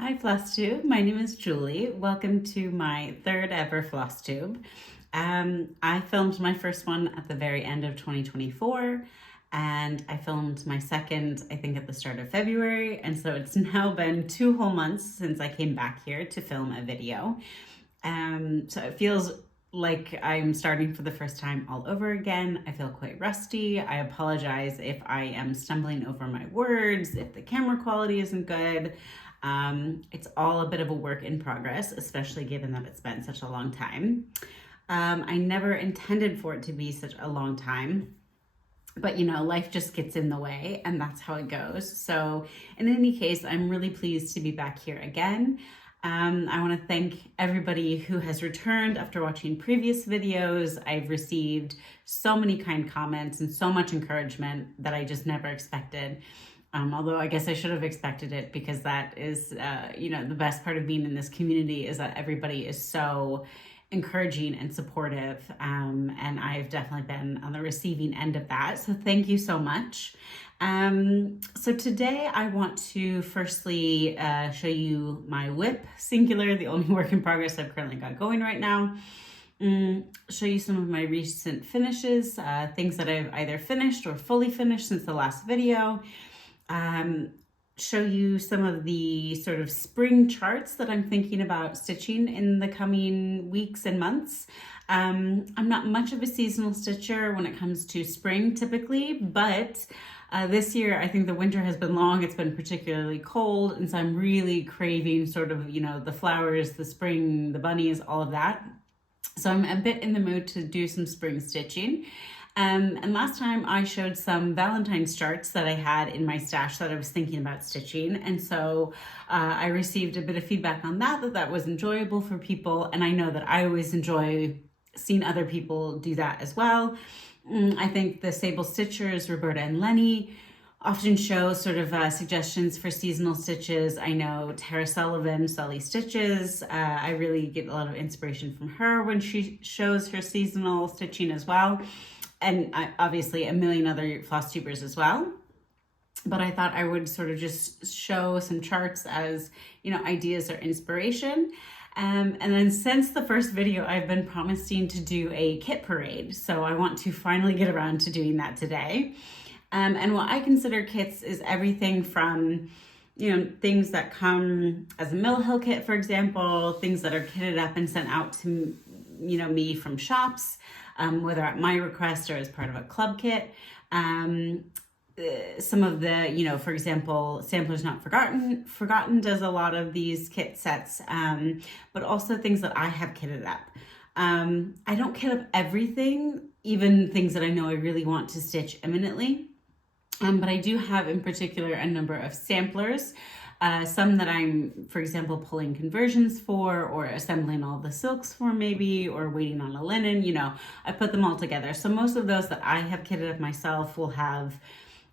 Hi Flosstube, my name is Julie. Welcome to my third ever Flosstube. I filmed my first one at the very end of 2024 and I filmed my second, I think at the start of February. And so it's now been 2 whole months since I came back here to film a video. So it feels like I'm starting for the first time all over again. I feel quite rusty. I apologize if I am stumbling over my words, if the camera quality isn't good. It's all a bit of a work in progress, especially given that it's been such a long time. I never intended for it to be such a long time, but life just gets in the way and that's how it goes. So in any case, I'm really pleased to be back here again. I want to thank everybody who has returned after watching previous videos. I've received so many kind comments and so much encouragement that I just never expected. Although I guess I should have expected it, because that is, the best part of being in this community is that everybody is so encouraging and supportive. And I've definitely been on the receiving end of that. So thank you so much. So today I want to firstly show you my whip, singular, the only work in progress I've currently got going right now. Show you some of my recent finishes, things that I've either finished or fully finished since the last video. Show you some of the sort of spring charts that I'm thinking about stitching in the coming weeks and months. I'm not much of a seasonal stitcher when it comes to spring typically, but this year I think the winter has been long, it's been particularly cold, and so I'm really craving sort of, the flowers, the spring, the bunnies, all of that. So I'm a bit in the mood to do some spring stitching. And last time I showed some Valentine's charts that I had in my stash that I was thinking about stitching. And so I received a bit of feedback on that was enjoyable for people. And I know that I always enjoy seeing other people do that as well. I think the Sable Stitchers, Roberta and Lenny, often show sort of suggestions for seasonal stitches. I know Tara Sullivan, Sully Stitches. I really get a lot of inspiration from her when she shows her seasonal stitching as well. And obviously a million other floss tubers as well. But I thought I would sort of just show some charts as, ideas or inspiration. And then since the first video, I've been promising to do a kit parade. So I want to finally get around to doing that today. And what I consider kits is everything from, things that come as a Mill Hill kit, for example, things that are kitted up and sent out to, me from shops, whether at my request or as part of a club kit. Some of the, for example, Samplers Not Forgotten does a lot of these kit sets, but also things that I have kitted up. I don't kit up everything, even things that I know I really want to stitch imminently. But I do have in particular a number of samplers, some that I'm, for example, pulling conversions for, or assembling all the silks for maybe, or waiting on a linen, I put them all together. So most of those that I have kitted up myself will have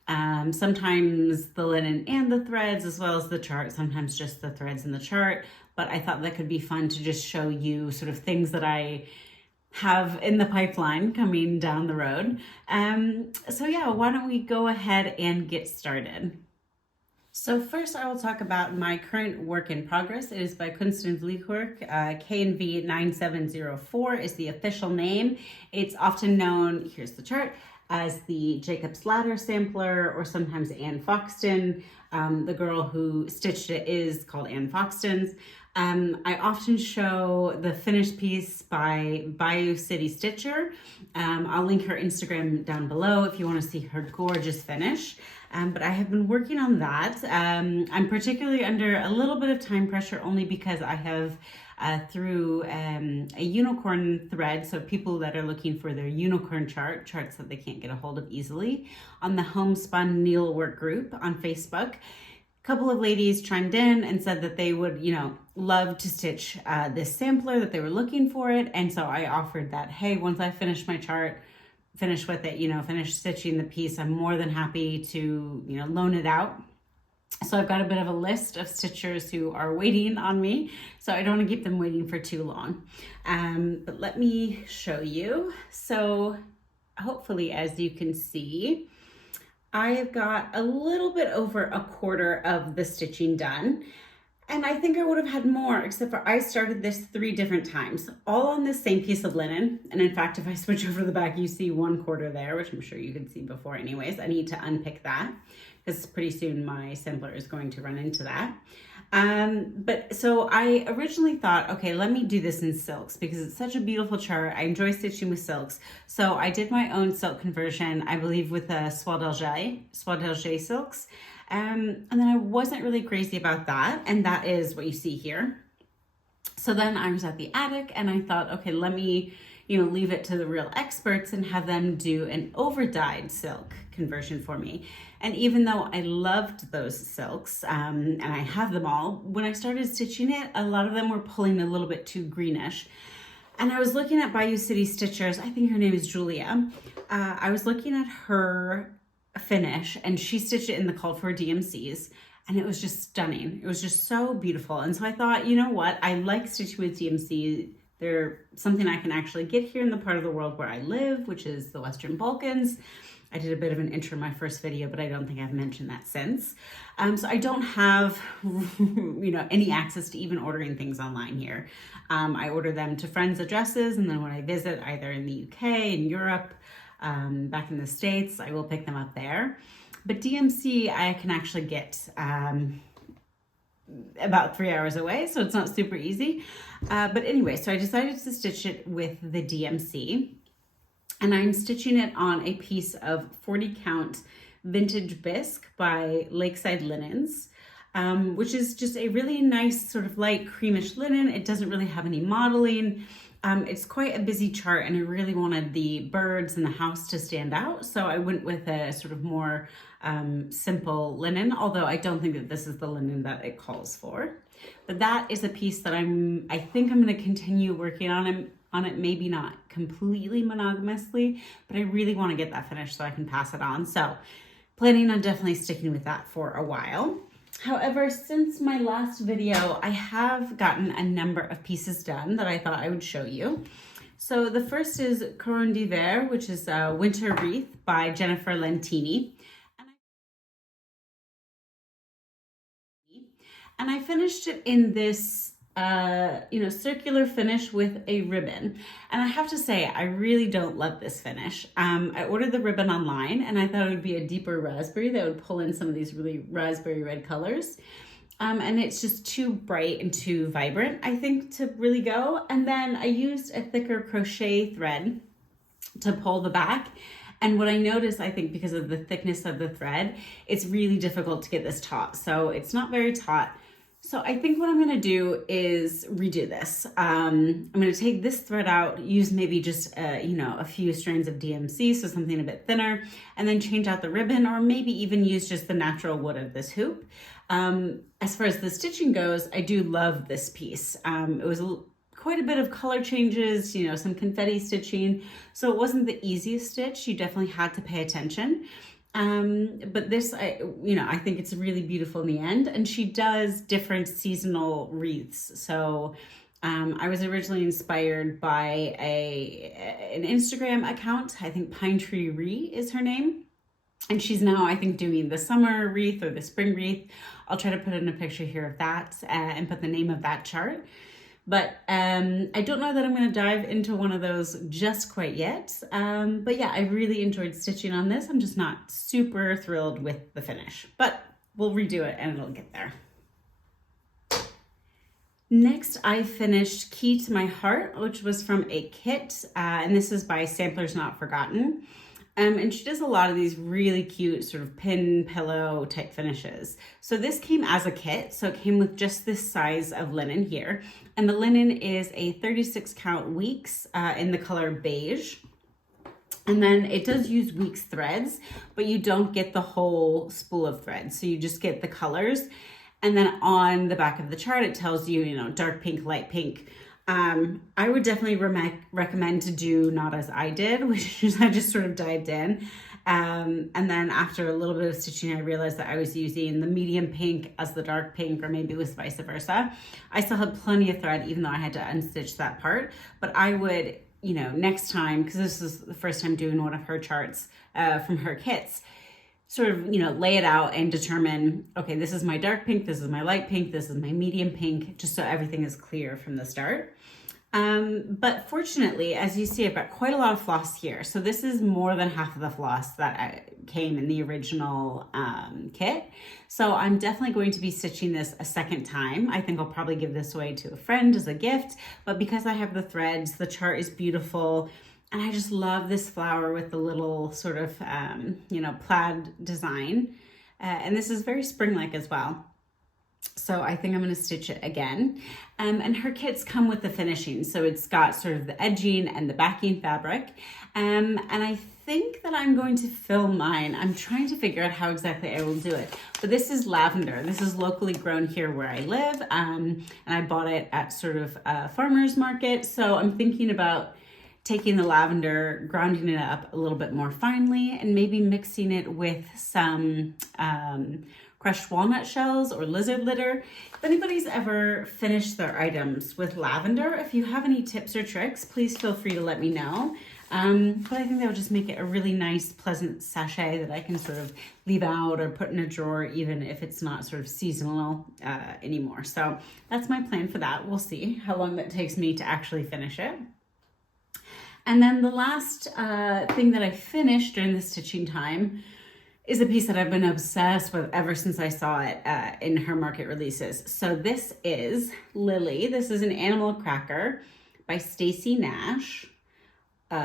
sometimes the linen and the threads, as well as the chart, sometimes just the threads and the chart. But I thought that could be fun to just show you sort of things that I have in the pipeline coming down the road. So yeah, why don't we go ahead and get started. So first I will talk about my current work in progress. It is by Kunst und Vliegwerk. K&V 9704 is the official name. It's often known, here's the chart, as the Jacob's Ladder sampler, or sometimes Anne Foxton. The girl who stitched it is called Anne Foxton's. I often show the finished piece by Bayou City Stitcher. I'll link her Instagram down below if you want to see her gorgeous finish. But I have been working on that. I'm particularly under a little bit of time pressure only because I have through a unicorn thread, so people that are looking for their unicorn charts that they can't get a hold of easily, on the Homespun Needlework group on Facebook. A couple of ladies chimed in and said that they would, love to stitch this sampler, that they were looking for it. And so I offered that, hey, once I finish my chart, finish with it, finish stitching the piece, I'm more than happy to, loan it out. So I've got a bit of a list of stitchers who are waiting on me, so I don't want to keep them waiting for too long. But let me show you. So hopefully, as you can see, I have got a little bit over a quarter of the stitching done. And I think I would have had more, except for I started this 3 different times, all on this same piece of linen. And in fact, if I switch over to the back, you see 1/4 there, which I'm sure you can see before anyways. I need to unpick that because pretty soon my sampler is going to run into that. But so I originally thought, okay, let me do this in silks because it's such a beautiful chart. I enjoy stitching with silks. So I did my own silk conversion, I believe with a Soie d'Alger silks. And then I wasn't really crazy about that. And that is what you see here. So then I was at the attic and I thought, okay, let me, leave it to the real experts and have them do an over-dyed silk conversion for me. And even though I loved those silks, and I have them all, when I started stitching it, a lot of them were pulling a little bit too greenish. And I was looking at Bayou City Stitchers, I think her name is Julia. I was looking at her finish and she stitched it in the Call for DMCs. And it was just stunning. It was just so beautiful. And so I thought, you know what? I like stitching with DMC. They're something I can actually get here in the part of the world where I live, which is the Western Balkans. I did a bit of an intro in my first video, but I don't think I've mentioned that since. So I don't have, any access to even ordering things online here. I order them to friends' addresses, and then when I visit either in the UK, in Europe, back in the States, I will pick them up there. But DMC, I can actually get about 3 hours away, so it's not super easy. But anyway, so I decided to stitch it with the DMC, and I'm stitching it on a piece of 40 count vintage bisque by Lakeside Linens, which is just a really nice sort of light creamish linen. It doesn't really have any modeling. It's quite a busy chart and I really wanted the birds and the house to stand out. So I went with a sort of more simple linen, although I don't think that this is the linen that it calls for. But that is a piece that I think I'm going to continue working on it, maybe not completely monogamously, but I really want to get that finished so I can pass it on. So planning on definitely sticking with that for a while. However, since my last video, I have gotten a number of pieces done that I thought I would show you. So the first is Couronne d'Hiver, which is a winter wreath by Jennifer Lentini. And I finished it in this circular finish with a ribbon. And I have to say, I really don't love this finish. I ordered the ribbon online and I thought it would be a deeper raspberry that would pull in some of these really raspberry red colors. And it's just too bright and too vibrant, I think, to really go. And then I used a thicker crochet thread to pull the back. And what I noticed, I think, because of the thickness of the thread, it's really difficult to get this taut. So it's not very taut. So I think what I'm going to do is redo this. I'm going to take this thread out, use maybe just, a few strands of DMC, so something a bit thinner, and then change out the ribbon, or maybe even use just the natural wood of this hoop. As far as the stitching goes, I do love this piece. It was quite a bit of color changes, some confetti stitching. So it wasn't the easiest stitch. You definitely had to pay attention. But this, I think it's really beautiful in the end. And she does different seasonal wreaths. So I was originally inspired by an Instagram account. I think Pine Tree Ree is her name. And she's now, I think, doing the summer wreath or the spring wreath. I'll try to put in a picture here of that and put the name of that chart. But I don't know that I'm going to dive into one of those just quite yet. But yeah, I really enjoyed stitching on this. I'm just not super thrilled with the finish, but we'll redo it and it'll get there. Next, I finished Key to My Heart, which was from a kit, and this is by Samplers Not Forgotten. And she does a lot of these really cute sort of pin pillow type finishes. So this came as a kit. So it came with just this size of linen here. And the linen is a 36 count weeks in the color beige. And then it does use weeks threads, but you don't get the whole spool of threads. So you just get the colors. And then on the back of the chart, it tells you, dark pink, light pink. I would definitely recommend to do not as I did, which is I just sort of dived in. And then after a little bit of stitching, I realized that I was using the medium pink as the dark pink, or maybe it was vice versa. I still had plenty of thread, even though I had to unstitch that part. But I would, next time, because this is the first time doing one of her charts from her kits, sort of, lay it out and determine, okay, this is my dark pink, this is my light pink, this is my medium pink, just so everything is clear from the start. But fortunately, as you see, I've got quite a lot of floss here. So this is more than half of the floss that came in the original kit. So I'm definitely going to be stitching this a second time. I think I'll probably give this away to a friend as a gift, but because I have the threads, the chart is beautiful. And I just love this flower with the little sort of, plaid design. And this is very spring-like as well. So I think I'm going to stitch it again. And her kits come with the finishing. So it's got sort of the edging and the backing fabric. And I think that I'm going to fill mine. I'm trying to figure out how exactly I will do it. But this is lavender. This is locally grown here where I live. And I bought it at sort of a farmer's market. So I'm thinking about taking the lavender, grounding it up a little bit more finely, and maybe mixing it with some crushed walnut shells or lizard litter. If anybody's ever finished their items with lavender, if you have any tips or tricks, please feel free to let me know. But I think that would just make it a really nice, pleasant sachet that I can sort of leave out or put in a drawer, even if it's not sort of seasonal anymore. So that's my plan for that. We'll see how long that takes me to actually finish it. And then the last thing that I finished during the stitching time is a piece that I've been obsessed with ever since I saw it in her market releases. So this is Lily. This is an animal cracker by Stacy Nash.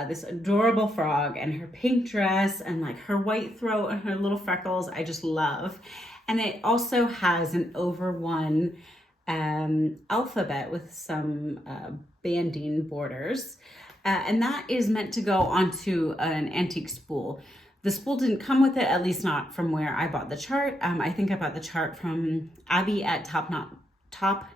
This adorable frog and her pink dress and like her white throat and her little freckles, I just love. And it also has an over one alphabet with some banding borders. And that is meant to go onto an antique spool. The spool didn't come with it, at least not from where I bought the chart. I think I bought the chart from Abby at Top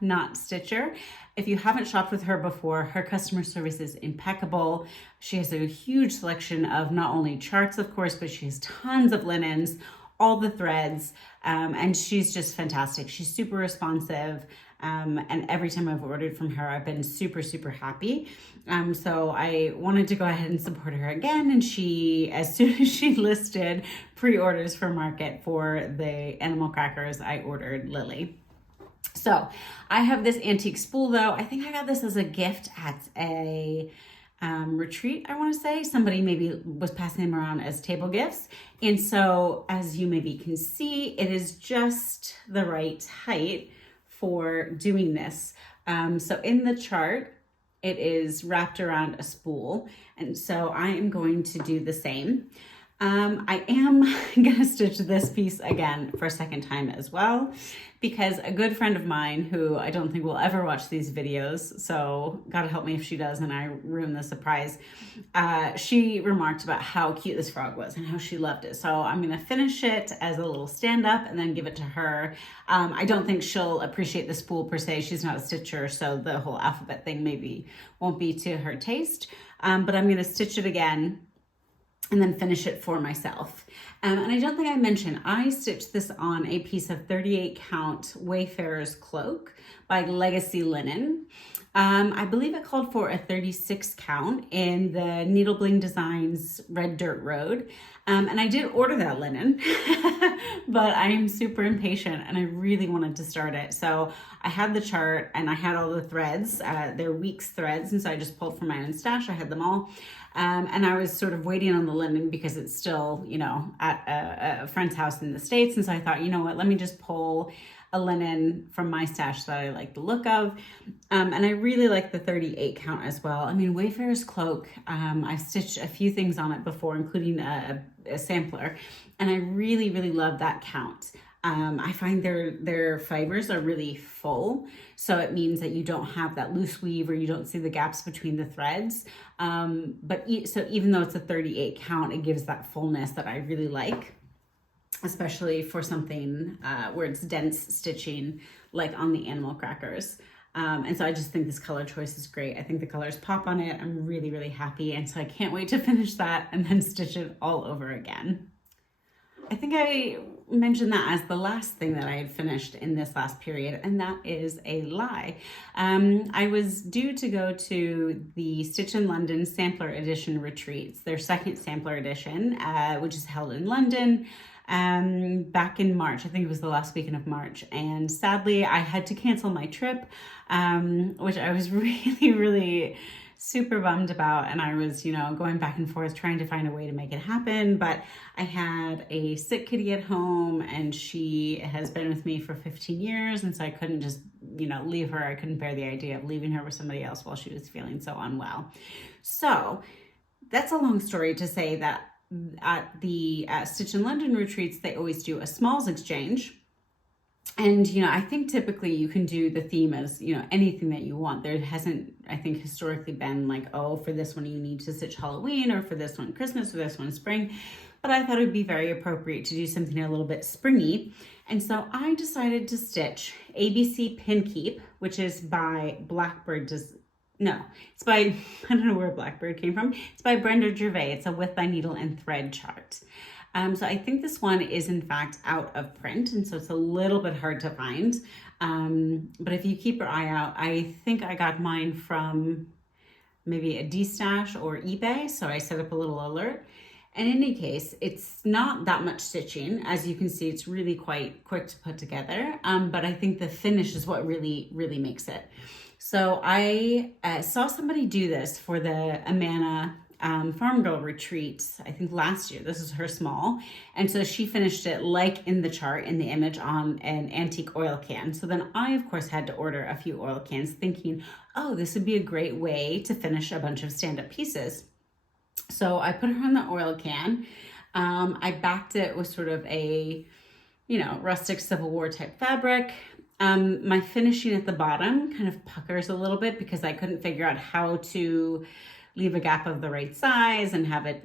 Knot Stitcher. If you haven't shopped with her before, her customer service is impeccable. She has a huge selection of not only charts, of course, but she has tons of linens, all the threads, and she's just fantastic. She's super responsive. And every time I've ordered from her, I've been super, super happy. So I wanted to go ahead and support her again. And as soon as she listed pre-orders for market for the animal crackers, I ordered Lily. So I have this antique spool though. I think I got this as a gift at a retreat, I want to say. Somebody maybe was passing them around as table gifts. And so as you maybe can see, it is just the right height for doing this. So in the chart, it is wrapped around a spool. And so I am going to do the same. I am going to stitch this piece again for a second time as well, because a good friend of mine who I don't think will ever watch these videos, so God help me if she does and I ruin the surprise, she remarked about how cute this frog was and how she loved it. So I'm going to finish it as a little stand-up and then give it to her. I don't think she'll appreciate the spool per se. She's not a stitcher, so the whole alphabet thing maybe won't be to her taste. But I'm going to stitch it again and then finish it for myself. And I don't think I mentioned, I stitched this on a piece of 38 count Wayfarer's Cloak by Legacy Linen. I believe it called for a 36 count in the Needle Bling Designs Red Dirt Road. And I did order that linen, but I'm super impatient and I really wanted to start it. So I had the chart and I had all the threads, they're weeks threads. And so I just pulled from my own stash. I had them all. And I was sort of waiting on the linen because it's still, at a friend's house in the States. And so I thought, you know what, let me just pull a linen from my stash that I like the look of. And I really like the 38 count as well. I mean, Wayfarer's Cloak, I've stitched a few things on it before, including a sampler. And I really, really love that count. I find their fibers are really full. So it means that you don't have that loose weave or you don't see the gaps between the threads. So even though it's a 38 count, it gives that fullness that I really like, especially for something where it's dense stitching, like on the animal crackers. And so I just think this color choice is great. I think the colors pop on it. I'm really, really happy. And so I can't wait to finish that and then stitch it all over again. I think I mentioned that as the last thing that I had finished in this last period, and that is a lie. I was due to go to the Stitch in London Sampler Edition retreats, their second sampler edition, which is held in London. back in March. I think it was the last weekend of March. And sadly, I had to cancel my trip, which I was really super bummed about. And I was, going back and forth trying to find a way to make it happen. But I had a sick kitty at home, and she has been with me for 15 years. And so I couldn't just, leave her. I couldn't bear the idea of leaving her with somebody else while she was feeling so unwell. So that's a long story to say that at the Stitch in London retreats, they always do a smalls exchange. And, I think typically you can do the theme as, anything that you want. There hasn't, I think, historically been like, oh, for this one you need to stitch Halloween, or for this one Christmas, or this one spring. But I thought it would be very appropriate to do something a little bit springy. And so I decided to stitch ABC Pin Keep, which is by Blackbird. It's by, I don't know where Blackbird came from. It's by Brenda Gervais. It's a With Thy Needle and Thread chart. So I think this one is in fact out of print, and so it's a little bit hard to find. But if you keep your eye out, I think I got mine from maybe a D-Stash or eBay, so I set up a little alert. In any case, it's not that much stitching. As you can see, it's really quite quick to put together, but I think the finish is what really makes it. So I saw somebody do this for the Amana Farm Girl retreat, I think last year. This is her small. And so she finished it like in the chart, in the image, on an antique oil can. So then I, of course, had to order a few oil cans thinking, oh, this would be a great way to finish a bunch of stand-up pieces. So I put her on the oil can. I backed it with sort of a, rustic Civil War type fabric. My finishing at the bottom kind of puckers a little bit because I couldn't figure out how to leave a gap of the right size and have it,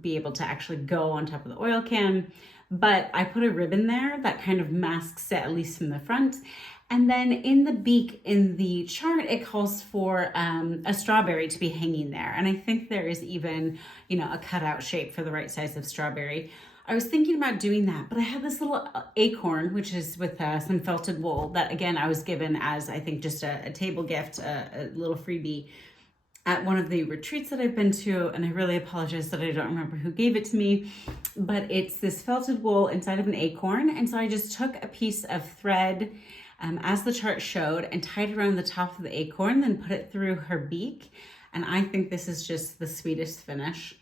be able to actually go on top of the oil can. But I put a ribbon there that kind of masks it, at least from the front. And then in the beak in the chart, it calls for a strawberry to be hanging there. And I think there is even, a cutout shape for the right size of strawberry. I was thinking about doing that, but I had this little acorn, which is with some felted wool that, again, I was given as, I think, just a table gift, a little freebie at one of the retreats that I've been to. And I really apologize that I don't remember who gave it to me, but it's this felted wool inside of an acorn. And so I just took a piece of thread, as the chart showed, and tied it around the top of the acorn, then put it through her beak. And I think this is just the sweetest finish.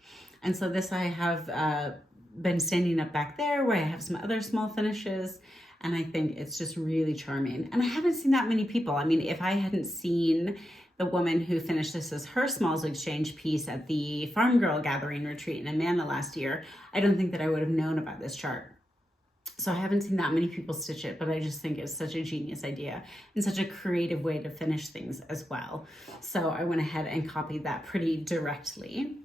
And so this I have been standing up back there where I have some other small finishes, and I think it's just really charming. And I haven't seen that many people. I mean, if I hadn't seen the woman who finished this as her smalls exchange piece at the Farm Girl Gathering retreat in Amana last year, I don't think that I would have known about this chart. So I haven't seen that many people stitch it, but I just think it's such a genius idea and such a creative way to finish things as well. So I went ahead and copied that pretty directly.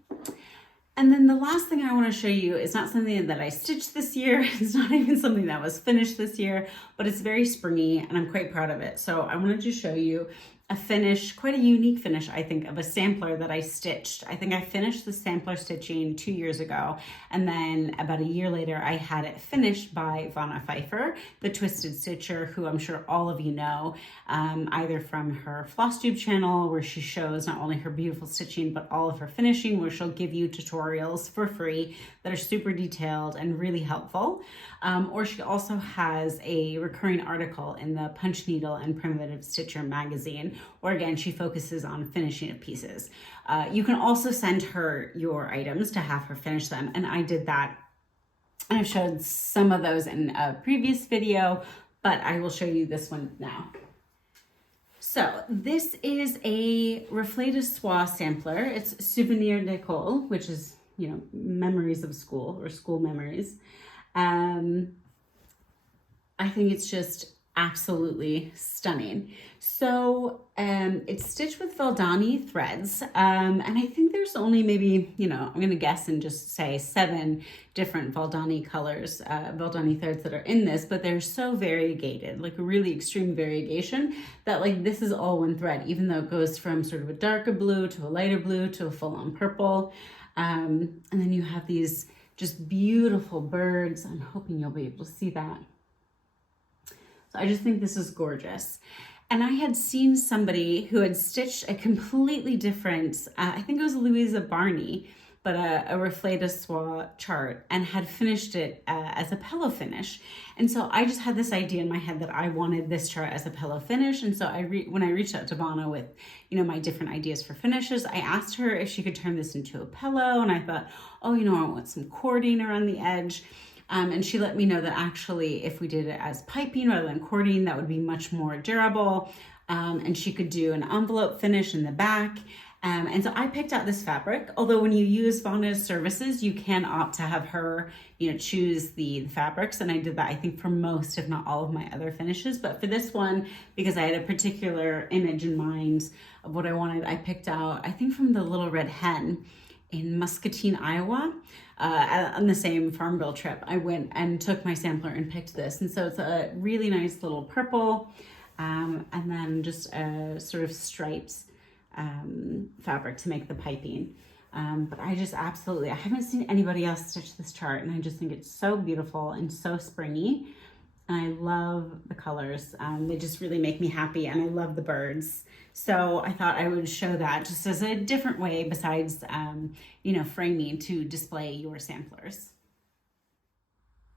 And then the last thing I want to show you is not something that I stitched this year. It's not even something that was finished this year, but it's very springy and I'm quite proud of it. So I wanted to show you a finish, quite a unique finish, I think, of a sampler that I stitched. I think I finished the sampler stitching 2 years ago, and then about a year later, I had it finished by Vanna Pfeiffer, the Twisted Stitcher, who I'm sure all of you know, either from her Flosstube channel, where she shows not only her beautiful stitching, but all of her finishing, where she'll give you tutorials for free that are super detailed and really helpful. Or she also has a recurring article in the Punch Needle and Primitive Stitcher magazine, where again, she focuses on finishing of pieces. You can also send her your items to have her finish them, and I did that. And I've showed some of those in a previous video, but I will show you this one now. So this is a Reflet de Soie sampler. It's Souvenir d'école, which is, memories of school or school memories. I think it's just absolutely stunning. So it's stitched with Valdani threads, and I think there's only maybe, I'm gonna guess and just say 7 different Valdani colors, Valdani threads that are in this, but they're so variegated, like a really extreme variegation, that like this is all one thread, even though it goes from sort of a darker blue to a lighter blue to a full-on purple. And then you have these just beautiful birds. I'm hoping you'll be able to see that. So I just think this is gorgeous. And I had seen somebody who had stitched a completely different, I think it was Louisa Barney, but a Refleta chart, and had finished it as a pillow finish. And so I just had this idea in my head that I wanted this chart as a pillow finish. And so when I reached out to Vana with, my different ideas for finishes, I asked her if she could turn this into a pillow. And I thought, oh, I want some cording around the edge. And she let me know that actually if we did it as piping rather than cording, that would be much more durable. And she could do an envelope finish in the back. And so I picked out this fabric, although when you use Vana's services, you can opt to have her, choose the fabrics. And I did that, I think, for most, if not all of my other finishes. But for this one, because I had a particular image in mind of what I wanted, I picked out, I think from the Little Red Hen in Muscatine, Iowa, on the same Farm Girl trip. I went and took my sampler and picked this. And so it's a really nice little purple, and then just a sort of striped fabric to make the piping. But I just absolutely, I haven't seen anybody else stitch this chart, and I just think it's so beautiful and so springy. And I love the colors. They just really make me happy, and I love the birds. So I thought I would show that just as a different way besides, framing to display your samplers.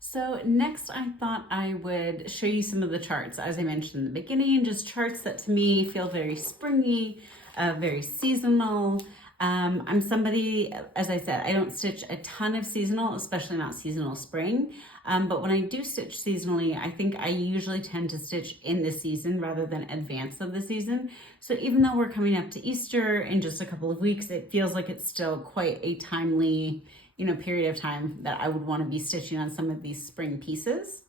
So next I thought I would show you some of the charts, as I mentioned in the beginning, just charts that to me feel very springy, very seasonal. I'm somebody, as I said, I don't stitch a ton of seasonal, especially not seasonal spring. But when I do stitch seasonally, I think I usually tend to stitch in the season rather than advance of the season. So even though we're coming up to Easter in just a couple of weeks, it feels like it's still quite a timely, period of time that I would want to be stitching on some of these spring pieces.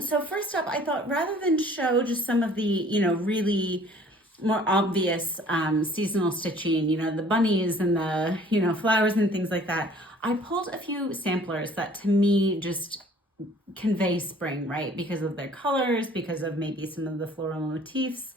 So first up, I thought rather than show just some of the, really more obvious seasonal stitching, the bunnies and the, flowers and things like that, I pulled a few samplers that to me just convey spring, right? Because of their colors, because of maybe some of the floral motifs.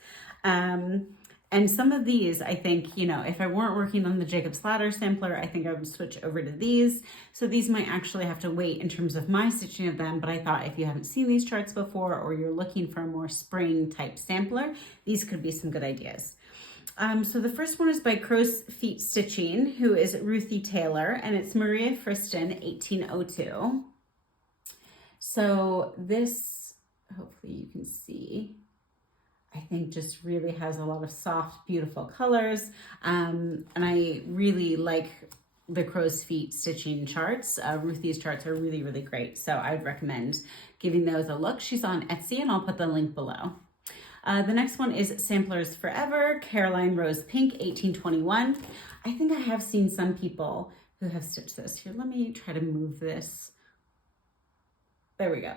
And some of these, I think, if I weren't working on the Jacob's Ladder sampler, I think I would switch over to these. So these might actually have to wait in terms of my stitching of them, but I thought if you haven't seen these charts before, or you're looking for a more spring type sampler, these could be some good ideas. So the first one is by Crow's Feet Stitching, who is Ruthie Taylor, and it's Maria Friston, 1802. So this, hopefully you can see, I think just really has a lot of soft, beautiful colors. And I really like the Crow's Feet stitching charts. Ruthie's charts are really, really great. So I'd recommend giving those a look. She's on Etsy, and I'll put the link below. The next one is Samplers Forever, Caroline Rose Pink, 1821. I think I have seen some people who have stitched this. Here, let me try to move this. There we go.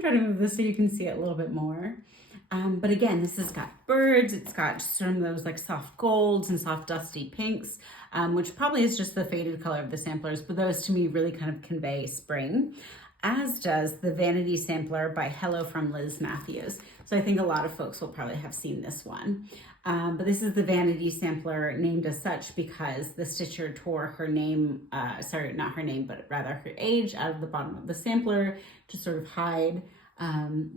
Try to move this so you can see it a little bit more. But again, this has got birds. It's got some of those like soft golds and soft dusty pinks, which probably is just the faded color of the samplers, but those to me really kind of convey spring, as does the Vanity Sampler by Hello from Liz Matthews. So I think a lot of folks will probably have seen this one. But this is the Vanity Sampler, named as such because the stitcher tore her name, sorry, not her name, but rather her age out of the bottom of the sampler to sort of hide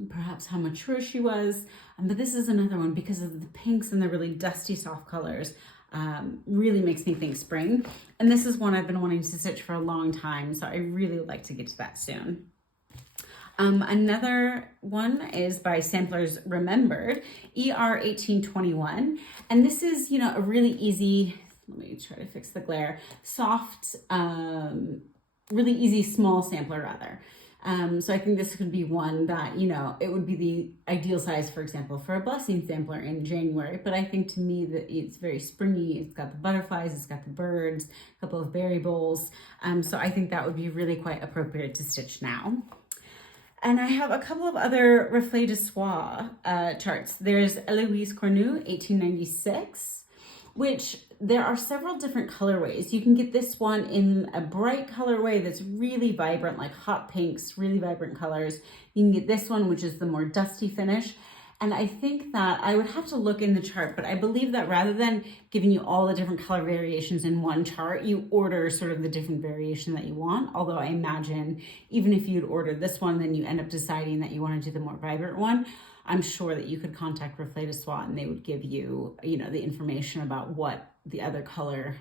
perhaps how mature she was. But this is another one because of the pinks and the really dusty soft colors. Really makes me think spring. And this is one I've been wanting to stitch for a long time, so I really would like to get to that soon. Another one is by Samplers Remembered, ER 1821. And this is, a really easy, let me try to fix the glare, soft, really easy small sampler rather. So I think this could be one that, it would be the ideal size, for example, for a blessing sampler in January. But I think to me that it's very springy. It's got the butterflies, it's got the birds, a couple of berry bowls. So I think that would be really quite appropriate to stitch now. And I have a couple of other Reflet de Soie charts. There's Eloise Cornu, 1896, which there are several different colorways. You can get this one in a bright colorway that's really vibrant, like hot pinks, really vibrant colors. You can get this one, which is the more dusty finish. And I think that I would have to look in the chart, but I believe that rather than giving you all the different color variations in one chart, you order sort of the different variation that you want. Although I imagine even if you'd order this one, then you end up deciding that you want to do the more vibrant one. I'm sure that you could contact Reflet de Soie and they would give you, the information about what the other color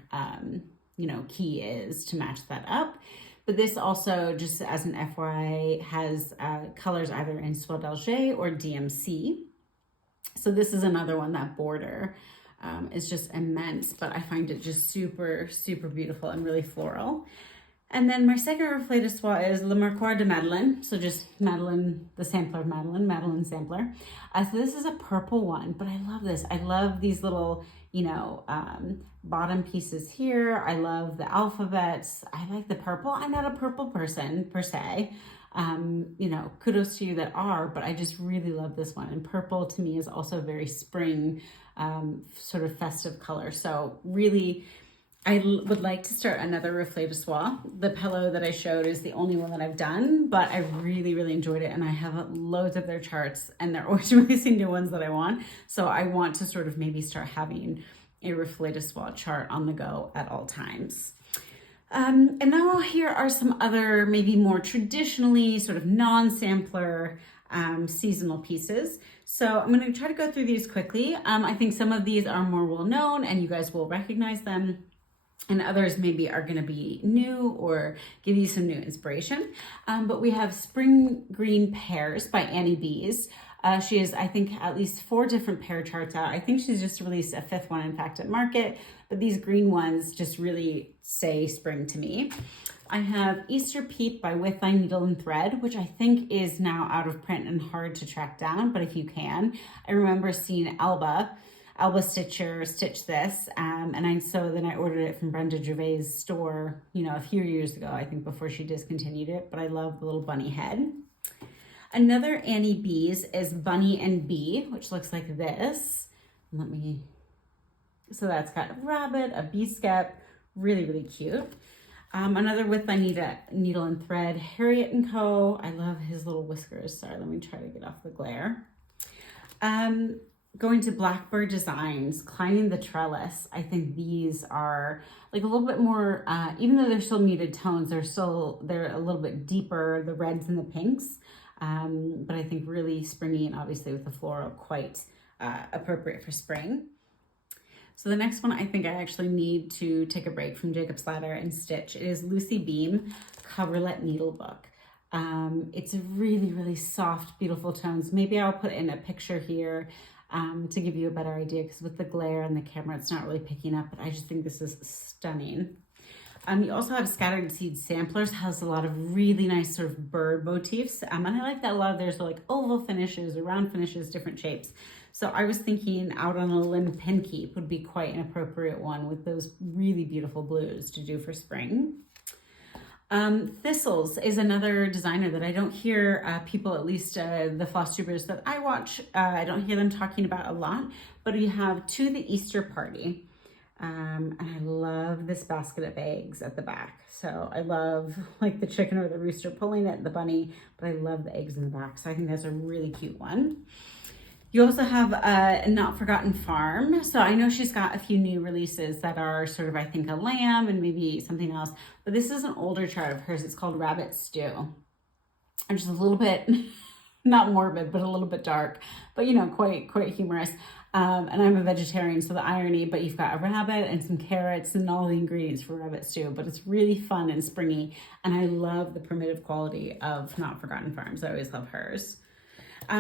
key is to match that up. But this also, just as an FYI, has colors either in Soie d'Alger or DMC. So this is another one. That border is just immense, but I find it just super, super beautiful and really floral. And then my second reflet de soie is Le Mercoeur de Madeleine. So just Madeleine, the sampler of Madeleine sampler. So this is a purple one, but I love this. I love these little, bottom pieces here. I love the alphabets. I like the purple. I'm not a purple person per se. Kudos to you that are, but I just really love this one. And purple to me is also very spring, sort of festive color. So really, I would like to start another reflet de soie. The pillow that I showed is the only one that I've done, but I really, really enjoyed it. And I have loads of their charts and they're always releasing new ones that I want. So I want to sort of maybe start having a reflet de soie chart on the go at all times. And now here are some other maybe more traditionally sort of non-sampler seasonal pieces. So I'm going to try to go through these quickly. I think some of these are more well known and you guys will recognize them. And others maybe are going to be new or give you some new inspiration. But we have Spring Green Pears by Annie Bees. She has, I think, at least 4 different pear charts out. I think she's just released a 5th one, in fact, at market. But these green ones just really say spring to me. I have Easter Peep by With Thy Needle and Thread, which I think is now out of print and hard to track down. But if you can, I remember seeing Alba Stitcher stitch this, and then I ordered it from Brenda Gervais' store, a few years ago, I think before she discontinued it, but I love the little bunny head. Another Annie Bees is Bunny and Bee, which looks like this. So that's got a rabbit, a bee skep, really, really cute. Another With Thy Needle and Thread, Harriet & Co. I love his little whiskers. Sorry, let me try to get off the glare. Going to Blackbird Designs, Climbing the Trellis. I think these are like a little bit more, even though they're still muted tones, they're a little bit deeper, the reds and the pinks. But I think really springy and obviously with the floral quite appropriate for spring. So the next one, I think I actually need to take a break from Jacob's Ladder and stitch. It is Lucy Beam Coverlet Needlebook. It's a really, really soft, beautiful tones. Maybe I'll put in a picture here to give you a better idea, because with the glare and the camera, it's not really picking up, but I just think this is stunning. You also have Scattered Seed Samplers, has a lot of really nice sort of bird motifs. And I like that a lot of theirs are like oval finishes or round finishes, different shapes. So I was thinking Out on a Limb Pin Keep would be quite an appropriate one with those really beautiful blues to do for spring. Thistles is another designer that I don't hear people, at least the Flosstubers that I watch, I don't hear them talking about a lot, but you have To the Easter Party. And I love this basket of eggs at the back. So I love like the chicken or the rooster pulling it, the bunny, but I love the eggs in the back. So I think that's a really cute one. You also have a Not Forgotten Farm. So I know she's got a few new releases that are sort of, I think, a lamb and maybe something else. But this is an older chart of hers. It's called Rabbit Stew. And just a little bit, not morbid, but a little bit dark, but quite humorous. And I'm a vegetarian, so the irony, but you've got a rabbit and some carrots and all the ingredients for rabbit stew, but it's really fun and springy. And I love the primitive quality of Not Forgotten Farms. I always love hers.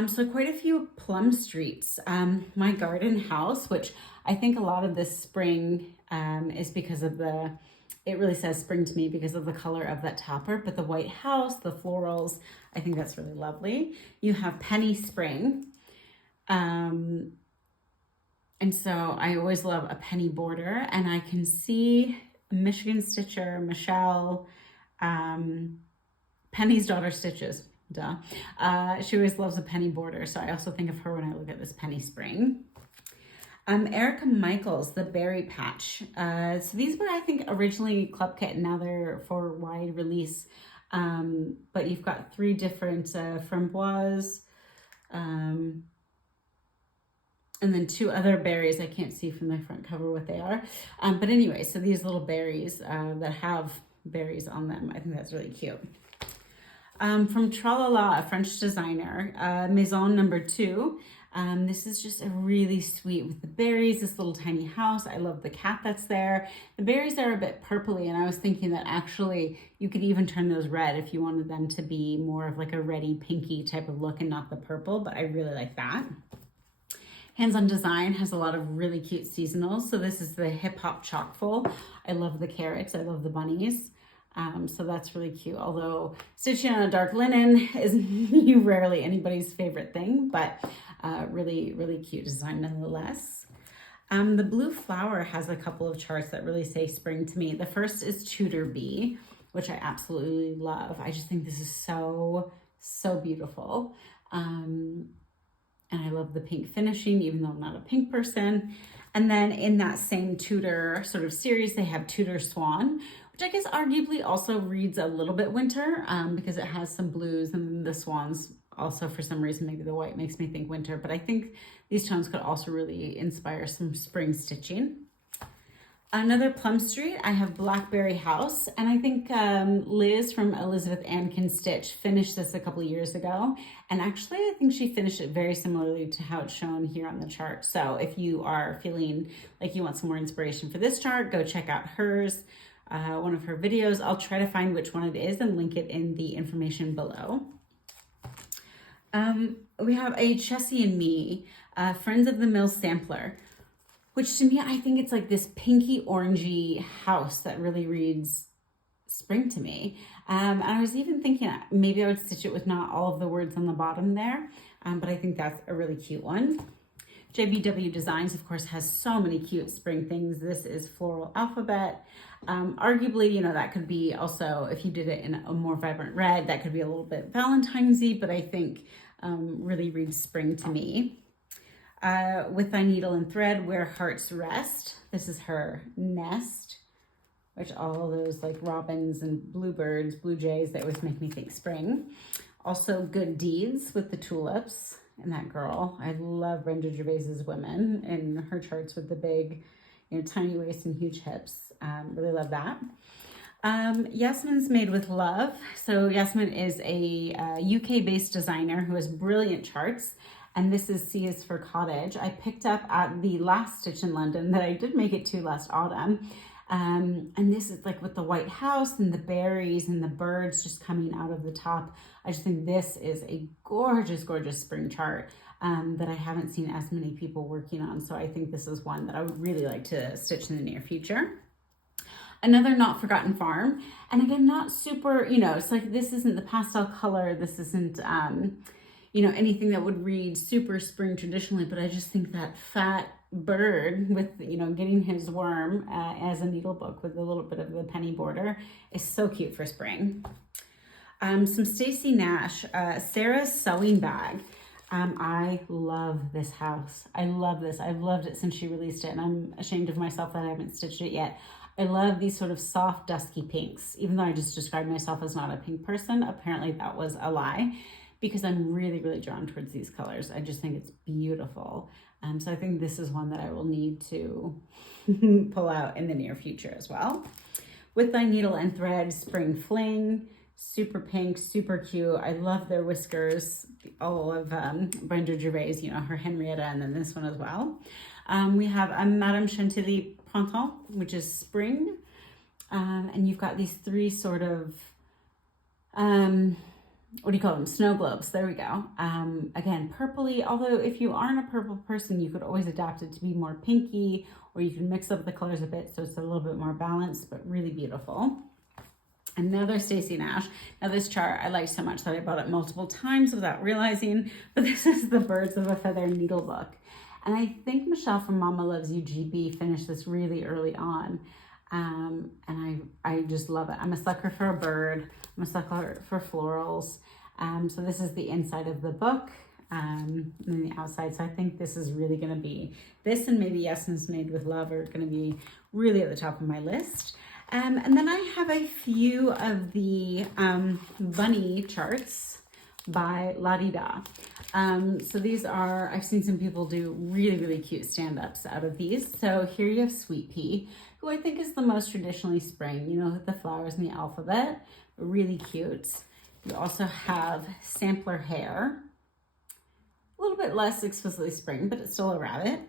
So quite a few plum streets. My garden house, which I think a lot of this spring is because of it really says spring to me because of the color of that topper, but the white house, the florals, I think that's really lovely. You have Penny Spring. And so I always love a penny border, and I can see Michigan Stitcher, Michelle, Penny's daughter Stitches, duh. She always loves a penny border, so I also think of her when I look at this Penny Spring. Erica Michaels, the Berry Patch. So these were, I think, originally Club Kit, and now they're for wide release. But you've got 3 different framboise, and then 2 other berries. I can't see from the front cover what they are. But anyway, so these little berries that have berries on them, I think that's really cute. From Tralala, a French designer, Maison number 2. This is just a really sweet with the berries, this little tiny house. I love the cat that's there. The berries are a bit purpley, and I was thinking that actually you could even turn those red if you wanted them to be more of like a reddy pinky type of look and not the purple, but I really like that. Hands on Design has a lot of really cute seasonals. So this is the Hip Hop Chockful. I love the carrots, I love the bunnies. So that's really cute, although stitching on a dark linen is rarely anybody's favorite thing, but really, really cute design nonetheless. The blue flower has a couple of charts that really say spring to me. The first is Tudor Bee, which I absolutely love. I just think this is so, so beautiful. And I love the pink finishing, even though I'm not a pink person. And then in that same Tudor sort of series, they have Tudor Swan, which I guess arguably also reads a little bit winter because it has some blues, and the swans also, for some reason, maybe the white makes me think winter, but I think these tones could also really inspire some spring stitching. Another Plum Street, I have Blackberry House, and I think Liz from Elizabeth Ann Can Stitch finished this a couple of years ago, and actually I think she finished it very similarly to how it's shown here on the chart. So if you are feeling like you want some more inspiration for this chart, go check out hers, one of her videos. I'll try to find which one it is and link it in the information below. We have a Chessie and Me, Friends of the Mill sampler, which to me, I think it's like this pinky orangey house that really reads spring to me. And I was even thinking maybe I would stitch it with not all of the words on the bottom there, but I think that's a really cute one. JBW Designs, of course, has so many cute spring things. This is Floral Alphabet. Arguably, you know, that could be also, if you did it in a more vibrant red, that could be a little bit Valentine's-y, but I think really reads spring to me. With Thy Needle and Thread, Where Hearts Rest. This is her nest, which all those like robins and bluebirds, blue jays, they always make me think spring. Also Good Deeds with the tulips and that girl. I love Brenda Gervais's women and her charts with the big, you know, tiny waist and huge hips. Really love that. Yasmin's Made with Love. So Yasmin is a UK-based designer who has brilliant charts. And this is C is for Cottage. I picked up at the last Stitch in London that I did make it to last autumn. And this is like with the white house and the berries and the birds just coming out of the top. I just think this is a gorgeous, gorgeous spring chart that I haven't seen as many people working on. So I think this is one that I would really like to stitch in the near future. Another Not Forgotten Farm. And again, not super, you know, it's like this isn't the pastel color. This isn't, you know, anything that would read super spring traditionally, but I just think that fat bird with, you know, getting his worm as a needle book with a little bit of the penny border is so cute for spring. Some Stacey Nash, Sarah's Sewing Bag. I love this house. I love this. I've loved it since she released it, and I'm ashamed of myself that I haven't stitched it yet. I love these sort of soft, dusky pinks. Even though I just described myself as not a pink person, apparently that was a lie, because I'm really, really drawn towards these colors. I just think it's beautiful. So I think this is one that I will need to pull out in the near future as well. With Thy Needle and Thread, Spring Fling, super pink, super cute. I love their whiskers, all of Brenda Gervais, you know, her Henrietta, and then this one as well. We have a Madame Chantilly Printemps, which is spring. And you've got these three sort of, what do you call them? Snow globes. There we go. Again, purpley, although if you aren't a purple person, you could always adapt it to be more pinky, or you can mix up the colors a bit so it's a little bit more balanced, but really beautiful. Another Stacey Nash. Now this chart I like so much that I bought it multiple times without realizing, but this is the Birds of a Feather needle book. And I think Michelle from Mama Loves You GB finished this really early on. And I just love it. I'm a sucker for a bird. I'm a sucker for florals. So this is the inside of the book and then the outside. So I think this is really going to be, this and maybe Yasmin's Made with Love are going to be really at the top of my list. And then I have a few of the bunny charts by La Di Da. So these are, I've seen some people do really, really cute stand-ups out of these. So here you have Sweet Pea, who I think is the most traditionally spring, you know, with the flowers and the alphabet, really cute. You also have Sampler Hair, a little bit less explicitly spring, but it's still a rabbit.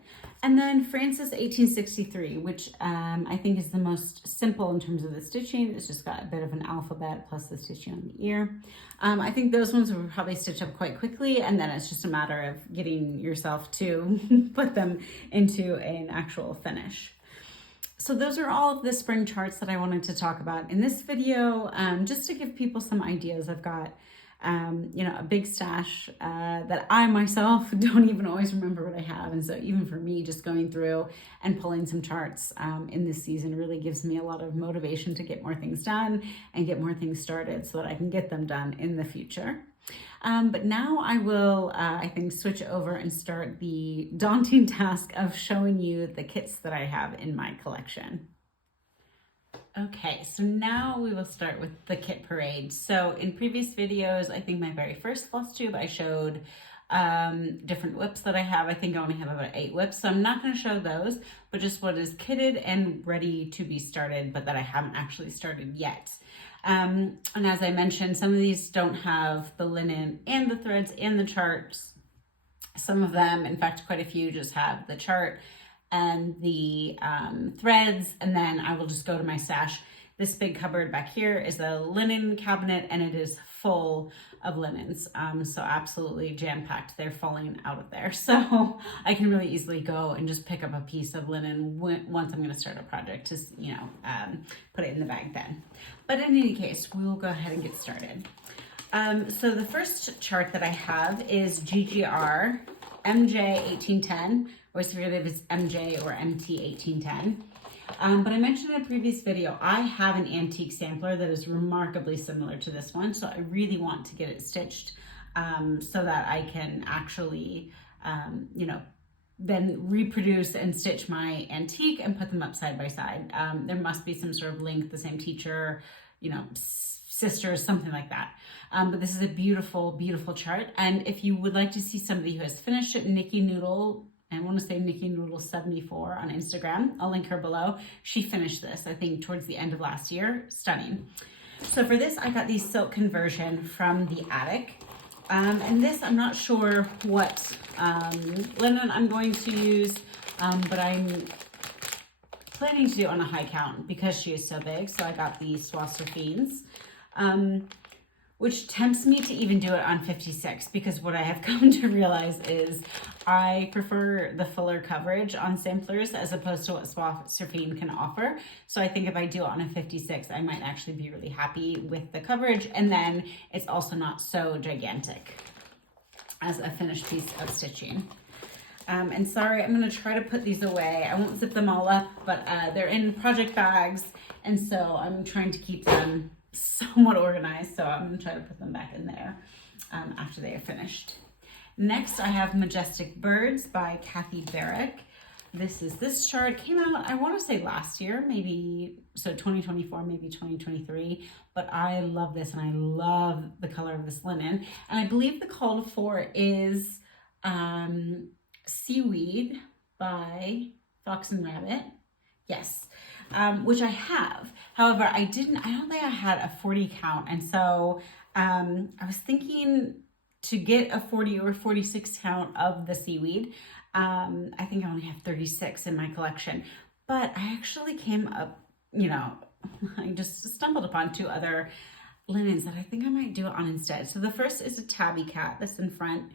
And then Francis 1863, which I think is the most simple in terms of the stitching. It's just got a bit of an alphabet plus the stitching on the ear. I think those ones will probably stitch up quite quickly, and then it's just a matter of getting yourself to put them into an actual finish. So those are all of the spring charts that I wanted to talk about in this video, just to give people some ideas. I've got you know, a big stash that I myself don't even always remember what I have. And so even for me, just going through and pulling some charts in this season really gives me a lot of motivation to get more things done and get more things started so that I can get them done in the future. But now I will, I think, switch over and start the daunting task of showing you the kits that I have in my collection. Okay, so now we will start with the kit parade. So in previous videos, I think my very first Flosstube, I showed different whips that I have. I think I only have about 8 whips, so I'm not going to show those, but just what is kitted and ready to be started, but that I haven't actually started yet. And as I mentioned, some of these don't have the linen and the threads and the charts. Some of them, in fact, quite a few just have the chart and the threads, and then I will just go to my stash. This big cupboard back here is a linen cabinet, and it is full of linens. So absolutely jam-packed. They're falling out of there. So I can really easily go and just pick up a piece of linen once I'm going to start a project to, you know, put it in the bag then. But in any case, we will go ahead and get started. So the first chart that I have is GGR MJ 1810, or if it's MJ or MT 1810. But I mentioned in a previous video, I have an antique sampler that is remarkably similar to this one. So I really want to get it stitched so that I can actually, you know, then reproduce and stitch my antique and put them up side by side. There must be some sort of link, the same teacher, you know, sisters, something like that. But this is a beautiful, beautiful chart. And if you would like to see somebody who has finished it, Nikki Noodle, I want to say Nikki Noodle 74 on Instagram. I'll link her below. She finished this, I think, towards the end of last year. Stunning. So for this, I got the silk conversion from the attic. And this, I'm not sure what linen I'm going to use, but I'm planning to do it on a high count because she is so big. So I got the Flosstube, which tempts me to even do it on 56, because what I have come to realize is I prefer the fuller coverage on samplers as opposed to what Flosstube can offer. So I think if I do it on a 56, I might actually be really happy with the coverage, and then it's also not so gigantic as a finished piece of stitching. And sorry, I'm gonna try to put these away. I won't zip them all up, but they're in project bags, and so I'm trying to keep them somewhat organized, so I'm going to try to put them back in there after they are finished. Next, I have Majestic Birds by Kathy Barrick. This chart came out, I want to say last year, maybe, so 2024, maybe 2023, but I love this, and I love the color of this linen. And I believe the call for is Seaweed by Fox and Rabbit. Yes. Which I have. However, I don't think I had a 40 count. And so I was thinking to get a 40 or 46 count of the seaweed. I think I only have 36 in my collection, but I actually came up, you know, I just stumbled upon 2 other linens that I think I might do it on instead. So the first is a tabby cat that's in front.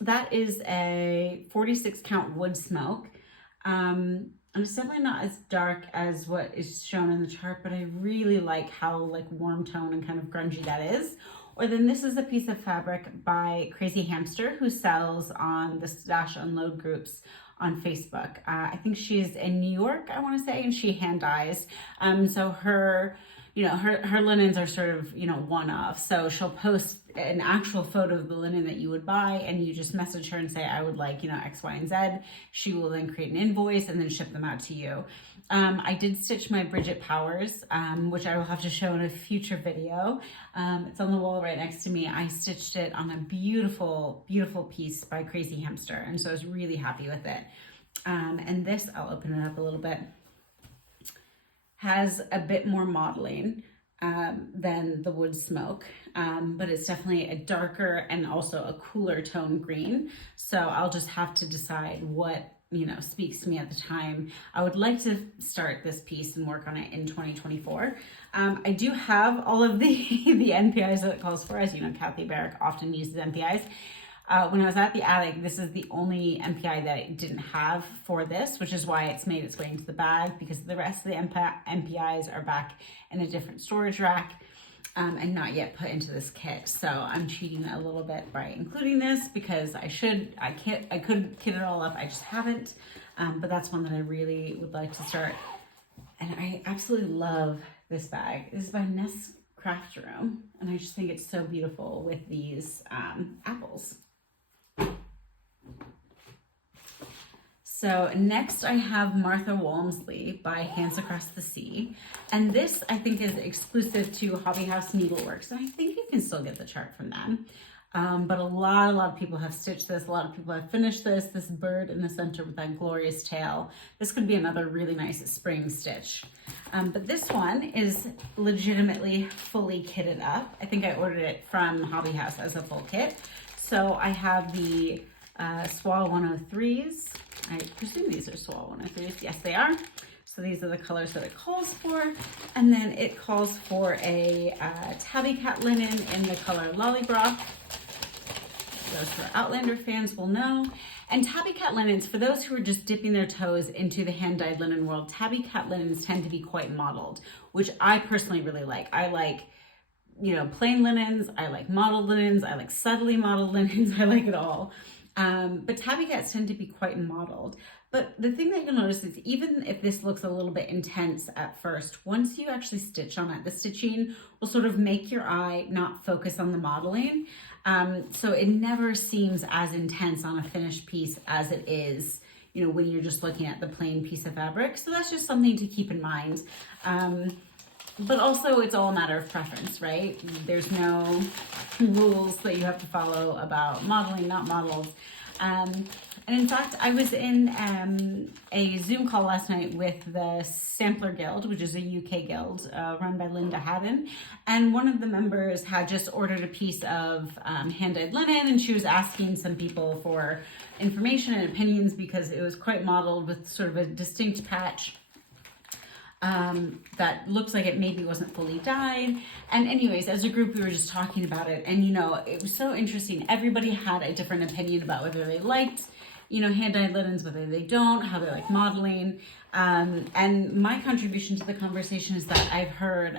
That is a 46 count wood smoke. And it's definitely not as dark as what is shown in the chart, but I really like how like warm tone and kind of grungy that is. Or then this is a piece of fabric by Crazy Hamster, who sells on the Stash Unload groups on Facebook. I think she's in New York, I want to say, and she hand dyes. So her, you know, her linens are sort of, you know, one-off. So she'll post an actual photo of the linen that you would buy, and you just message her and say, I would like, you know, X, Y, and Z. She will then create an invoice and then ship them out to you. I did stitch my Bridget Powers, which I will have to show in a future video. It's on the wall right next to me. I stitched it on a beautiful, beautiful piece by Crazy Hamster, and so I was really happy with it. And this, I'll open it up a little bit, has a bit more modeling. than the wood smoke, but it's definitely a darker and also a cooler tone green. So I'll just have to decide what, you know, speaks to me at the time. I would like to start this piece and work on it in 2024. I do have all of the NPIs that it calls for. As you know, Kathy Barrick often uses NPIs. When I was at the attic, this is the only NPI that I didn't have for this, which is why it's made its way into the bag, because the rest of the NPIs are back in a different storage rack and not yet put into this kit. So I'm cheating a little bit by including this because I could kit it all up. I just haven't, but that's one that I really would like to start. And I absolutely love this bag. This is by Nest Craft Room, and I just think it's so beautiful with these apples. So next I have Martha Walmsley by Hands Across the Sea. And this I think is exclusive to Hobby House Needleworks. And I think you can still get the chart from them. But a lot of people have stitched this. A lot of people have finished this bird in the center with that glorious tail. This could be another really nice spring stitch. But this one is legitimately fully kitted up. I think I ordered it from Hobby House as a full kit. So I have the SWA 103s. I presume these are SWA 103s. Yes, they are. So these are the colors that it calls for. And then it calls for a tabby cat linen in the color Lollybrock. Those who are Outlander fans will know. And tabby cat linens, for those who are just dipping their toes into the hand-dyed linen world, tabby cat linens tend to be quite mottled, which I personally really like. I like, you know, plain linens. I like mottled linens. I like subtly mottled linens. I like it all. But tabby cats tend to be quite mottled. But the thing that you'll notice is even if this looks a little bit intense at first, once you actually stitch on it, the stitching will sort of make your eye not focus on the modeling. So it never seems as intense on a finished piece as it is, you know, when you're just looking at the plain piece of fabric. So that's just something to keep in mind. But also it's all a matter of preference, right? There's no rules that you have to follow about modeling, not models. And in fact, I was in a Zoom call last night with the Sampler Guild, which is a UK guild run by Linda Haddon. And one of the members had just ordered a piece of hand-dyed linen, and she was asking some people for information and opinions because it was quite modeled with sort of a distinct patch that looks like it maybe wasn't fully dyed. And anyways, as a group, we were just talking about it, and you know, it was so interesting. Everybody had a different opinion about whether they liked, you know, hand-dyed linens, whether they don't, how they like modeling. And my contribution to the conversation is that I've heard,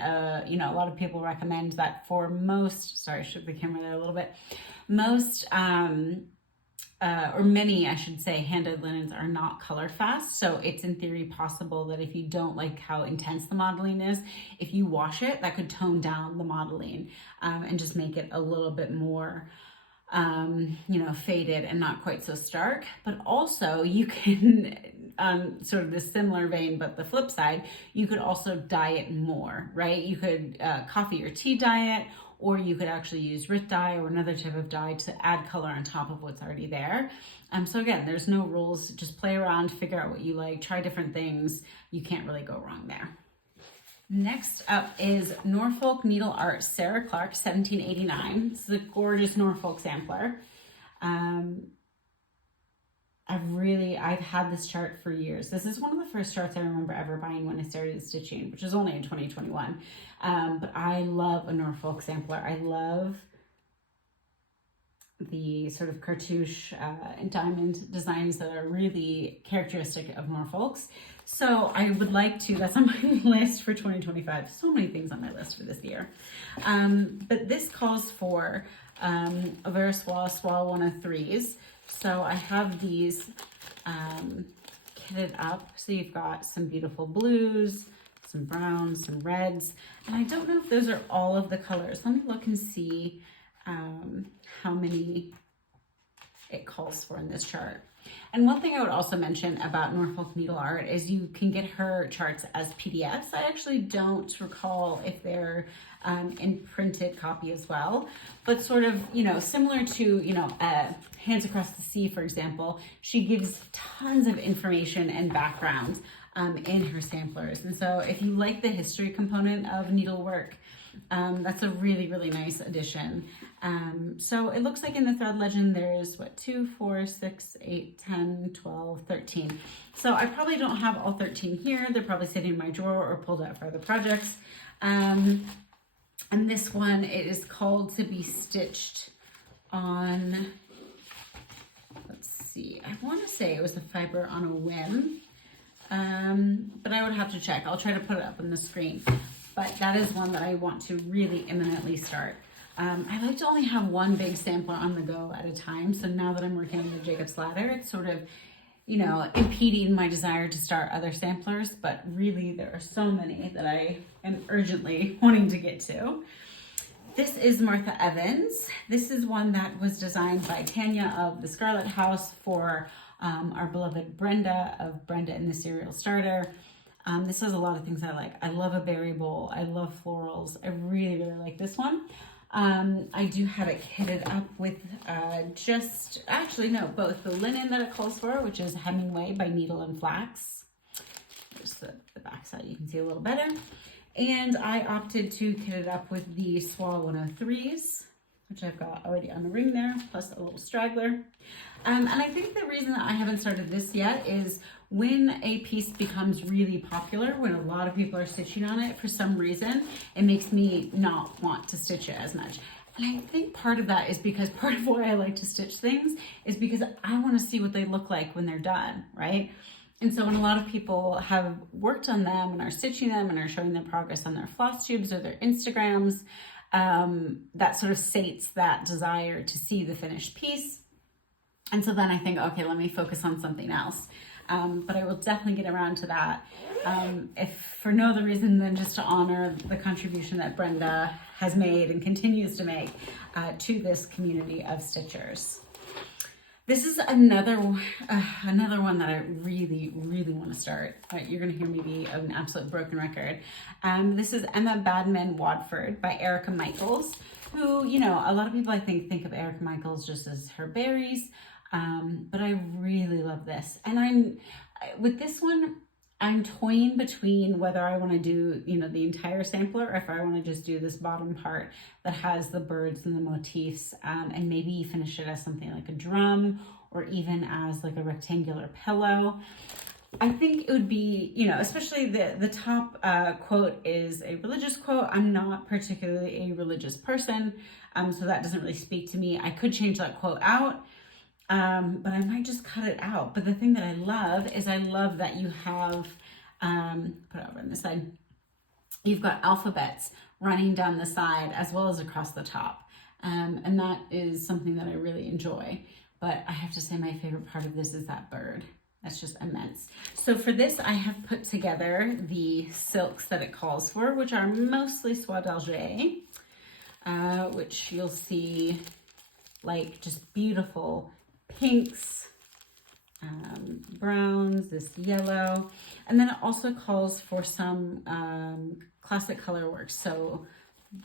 you know, a lot of people recommend that for most, sorry, I shook the camera there a little bit, most, or many, I should say, hand-dyed linens are not color fast. So it's in theory possible that if you don't like how intense the modeling is, if you wash it, that could tone down the modeling and just make it a little bit more, you know, faded and not quite so stark. But also you can, sort of the similar vein, but the flip side, you could also dye it more, right? You could coffee or tea dye it, or you could actually use Rit dye or another type of dye to add color on top of what's already there. So again, there's no rules, just play around, figure out what you like, try different things. You can't really go wrong there. Next up is Norfolk Needle Art, Sarah Clark, 1789. This is a gorgeous Norfolk sampler. I've had this chart for years. This is one of the first charts I remember ever buying when I started stitching, which was only in 2021. But I love a Norfolk sampler. I love the sort of cartouche and diamond designs that are really characteristic of Norfolks. So I would like to, that's on my list for 2025. So many things on my list for this year. But this calls for a SWA 103s. So I have these kitted up. So you've got some beautiful blues, some browns, some reds. And I don't know if those are all of the colors. Let me look and see how many it calls for in this chart. And one thing I would also mention about Norfolk Needle Art is you can get her charts as PDFs. I actually don't recall if they're in printed copy as well, but sort of, you know, similar to, you know, Hands Across the Sea, for example, she gives tons of information and background in her samplers. And so if you like the history component of needlework, that's a really, really nice addition. So it looks like in the thread legend, there's what, 2, 4, 6, 8, 10, 12, 13. So I probably don't have all 13 here. They're probably sitting in my drawer or pulled out for other projects. And this one, it is called To Be Stitched on, let's see, I want to say it was a fiber on a whim, but I would have to check. I'll try to put it up on the screen. But that is one that I want to really imminently start. I like to only have one big sampler on the go at a time. So now that I'm working on the Jacob's Ladder, it's sort of, you know, impeding my desire to start other samplers. But really, there are so many that I am urgently wanting to get to. This is Martha Evans. This is one that was designed by Tanya of the Scarlet House for our beloved Brenda of Brenda and the Cereal Starter. This has a lot of things I like. I love a berry bowl. I love florals. I really, really like this one. I do have it kitted up with both the linen that it calls for, which is Hemingway by Needle and Flax. There's the back side, you can see a little better. And I opted to kit it up with the Swall 103s, which I've got already on the ring there, plus a little straggler. And I think the reason that I haven't started this yet is when a piece becomes really popular, when a lot of people are stitching on it, for some reason, it makes me not want to stitch it as much. And I think part of that is because part of why I like to stitch things is because I want to see what they look like when they're done, right? And so when a lot of people have worked on them and are stitching them and are showing their progress on their Flosstubes or their Instagrams, that sort of sates that desire to see the finished piece. And so then I think, okay, let me focus on something else. But I will definitely get around to that, if for no other reason than just to honor the contribution that Brenda has made and continues to make to this community of stitchers. This is another one that I really, really want to start. You're going to hear me be an absolute broken record. This is Emma Badman Wadford by Erica Michaels, who, you know, a lot of people I think of Erica Michaels just as her berries. But I really love this. And with this one, I'm toying between whether I want to do, you know, the entire sampler or if I want to just do this bottom part that has the birds and the motifs, and maybe finish it as something like a drum or even as like a rectangular pillow. I think it would be, you know, especially the top quote is a religious quote. I'm not particularly a religious person, so that doesn't really speak to me. I could change that quote out. But I might just cut it out. But the thing that I love is I love that you have, put it over on this side, you've got alphabets running down the side as well as across the top. And that is something that I really enjoy. But I have to say my favorite part of this is that bird. That's just immense. So for this, I have put together the silks that it calls for, which are mostly soie d'Alger, which you'll see like just beautiful pinks, browns, this yellow, and then it also calls for some classic color work, so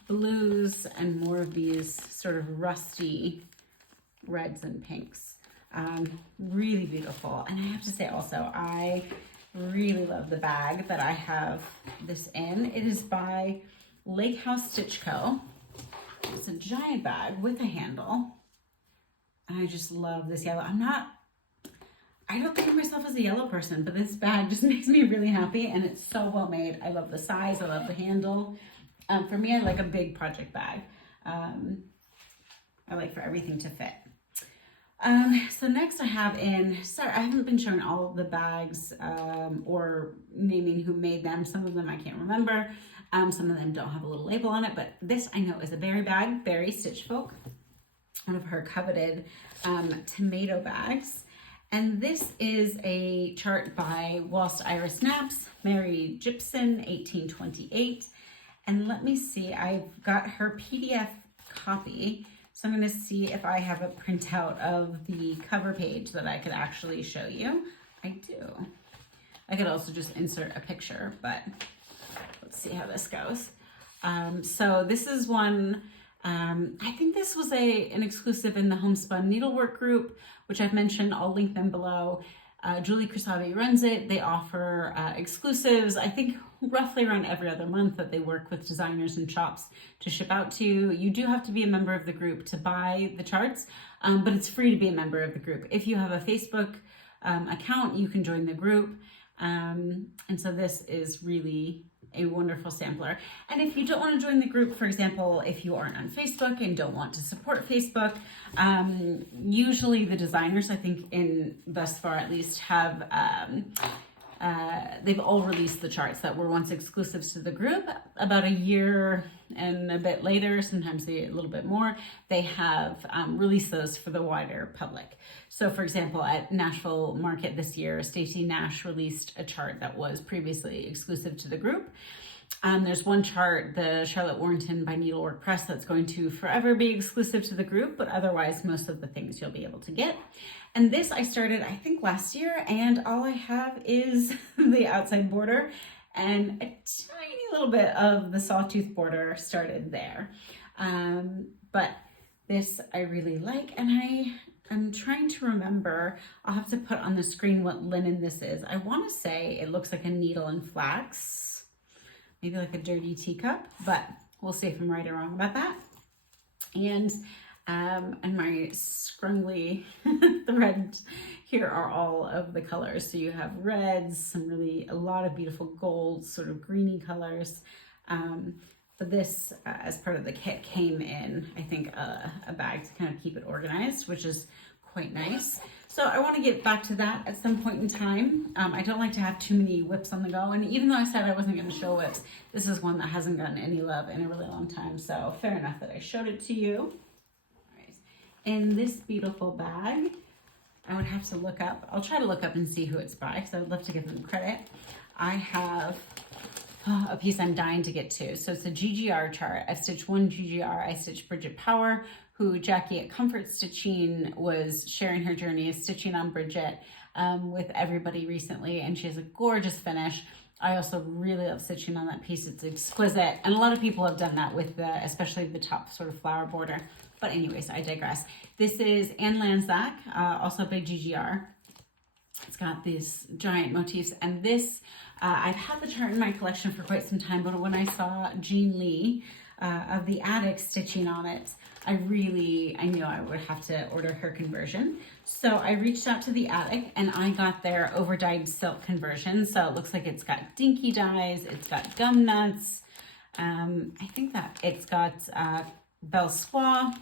blues and more of these sort of rusty reds and pinks. Really beautiful. And I have to say also, I really love the bag that I have this in. It is by Lake House Stitch Co. It's a giant bag with a handle. And I just love this yellow. I don't think of myself as a yellow person, but this bag just makes me really happy and it's so well made. I love the size, I love the handle. For me, I like a big project bag. I like for everything to fit. So next I have sorry, I haven't been showing all of the bags or naming who made them. Some of them I can't remember. Some of them don't have a little label on it, but this I know is a berry bag, Berry Stitch Folk. One of her coveted tomato bags. And this is a chart by Whilst Iris Naps, Mary Gibson, 1828. And let me see, I've got her PDF copy. So I'm going to see if I have a printout of the cover page that I could actually show you. I do. I could also just insert a picture, but let's see how this goes. So this is one, I think this was an exclusive in the Homespun Needlework group, which I've mentioned. I'll link them below. Julie Krisavi runs it. They offer exclusives, I think roughly around every other month, that they work with designers and shops to ship out to you. You do have to be a member of the group to buy the charts, but it's free to be a member of the group. If you have a Facebook account, you can join the group. And so this is really a wonderful sampler. And if you don't want to join the group, for example, if you aren't on Facebook and don't want to support Facebook, usually the designers, I think thus far at least, have they've all released the charts that were once exclusives to the group. About a year and a bit later, sometimes a little bit more, they have released those for the wider public. So for example, at Nashville Market this year, Stacey Nash released a chart that was previously exclusive to the group. There's one chart, the Charlotte Warrenton by Needlework Press, that's going to forever be exclusive to the group, but otherwise most of the things you'll be able to get. And this I started, I think, last year, and all I have is the outside border and a tiny little bit of the sawtooth border started there. But this I really like, and I'm trying to remember, I'll have to put on the screen what linen this is. I want to say it looks like a needle and flax, maybe like a dirty teacup, but we'll see if I'm right or wrong about that. And my scrungly threads here are all of the colors. So you have reds, a lot of beautiful golds, sort of greeny colors. But this, as part of the kit, came in, I think, a bag to kind of keep it organized, which is quite nice. So I want to get back to that at some point in time. I don't like to have too many whips on the go. And even though I said I wasn't going to show whips, this is one that hasn't gotten any love in a really long time. So fair enough that I showed it to you. All right. In this beautiful bag, I would have to look up. I'll try to look up and see who it's by, because I would love to give them credit. I have a piece I'm dying to get to. So it's a GGR chart. I've stitched one GGR. I stitched Bridget Power, who Jackie at Comfort Stitching was sharing her journey of stitching on Bridget with everybody recently, and she has a gorgeous finish. I also really love stitching on that piece. It's exquisite, and a lot of people have done that with especially the top sort of flower border. But anyways, I digress. This is Anne Lanzac, also by GGR. It's got these giant motifs, and this, I've had the chart in my collection for quite some time, but when I saw Jean Lee of the Attic stitching on it, I knew I would have to order her conversion. So I reached out to the Attic and I got their overdyed silk conversion. So it looks like it's got dinky dyes, it's got gum nuts. I think that it's got Belle Soie,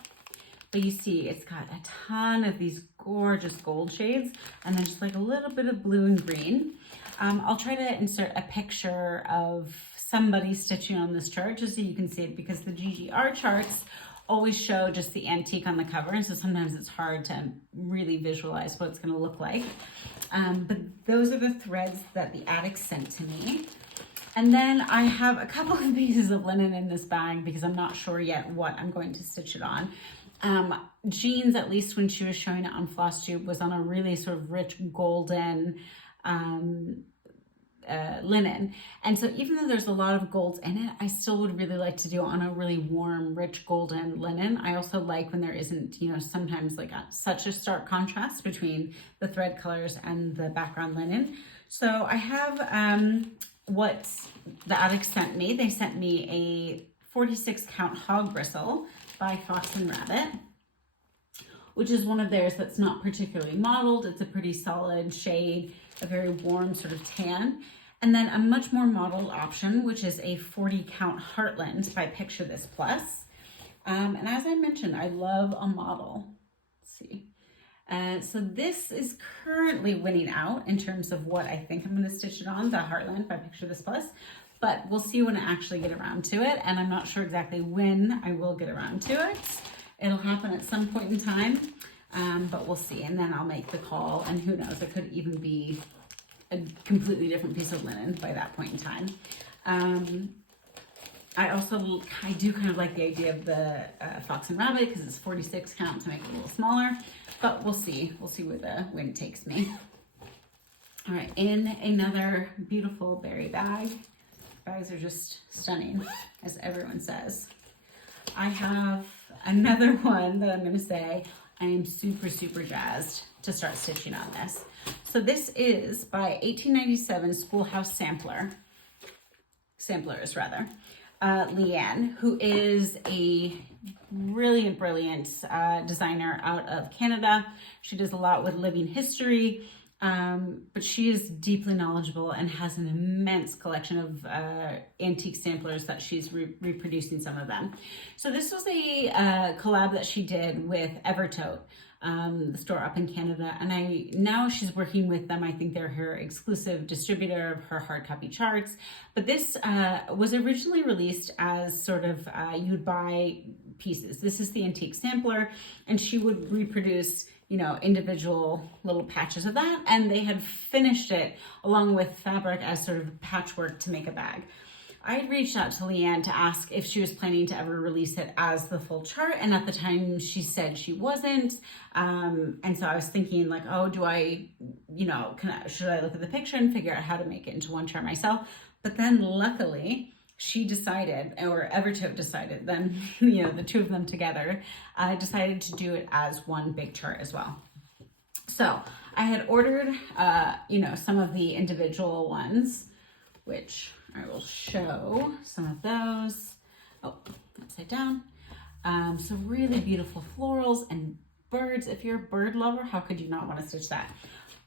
but you see it's got a ton of these gorgeous gold shades and then just like a little bit of blue and green. I'll try to insert a picture of somebody stitching on this chart just so you can see it, because the GGR charts always show just the antique on the cover, and so sometimes it's hard to really visualize what it's going to look like. But those are the threads that the Attic sent to me. And then I have a couple of pieces of linen in this bag because I'm not sure yet what I'm going to stitch it on. Jean's, at least when she was showing it on Flosstube, was on a really sort of rich golden linen, and so even though there's a lot of golds in it, I still would really like to do on a really warm, rich golden linen. I also like when there isn't, sometimes like such a stark contrast between the thread colors and the background linen. So I have what the Attic sent me. They sent me a 46 count hog bristle by Fox and Rabbit, which is one of theirs that's not particularly modeled. It's a pretty solid shade, a very warm sort of tan. And then a much more modeled option, which is a 40 count Heartland by Picture This Plus. And as I mentioned, I love a model. Let's see. So this is currently winning out in terms of what I think I'm going to stitch it on, the Heartland by Picture This Plus. But we'll see when I actually get around to it. And I'm not sure exactly when I will get around to it. It'll happen at some point in time, but we'll see. And then I'll make the call, and who knows, it could even be a completely different piece of linen by that point in time. I do kind of like the idea of the fox and rabbit because it's 46 count to make it a little smaller, but we'll see where the wind takes me. All right, in another beautiful berry bag. Bags are just stunning, as everyone says. I have another one that I'm going to say I am super, super jazzed to start stitching on this. So this is by 1897 Schoolhouse Samplers, Leanne, who is a brilliant designer out of Canada. She does a lot with living history, but she is deeply knowledgeable and has an immense collection of antique samplers that she's reproducing some of them. So this was a collab that she did with Evertote, the store up in Canada, and now she's working with them. I think they're her exclusive distributor of her hard copy charts. But this was originally released as sort of you'd buy pieces. This is the antique sampler, and she would reproduce, you know, individual little patches of that, and they had finished it along with fabric as sort of patchwork to make a bag. I had reached out to Leanne to ask if she was planning to ever release it as the full chart, and at the time she said she wasn't. And so I was thinking like, oh, do I, you know, should I look at the picture and figure out how to make it into one chart myself? But then luckily she decided, or Evertote decided, then, you know, the two of them together decided to do it as one big chart as well. So I had ordered, you know, some of the individual ones, which I will show some of those. Oh, upside down. So really beautiful florals and birds. If you're a bird lover, how could you not want to stitch that?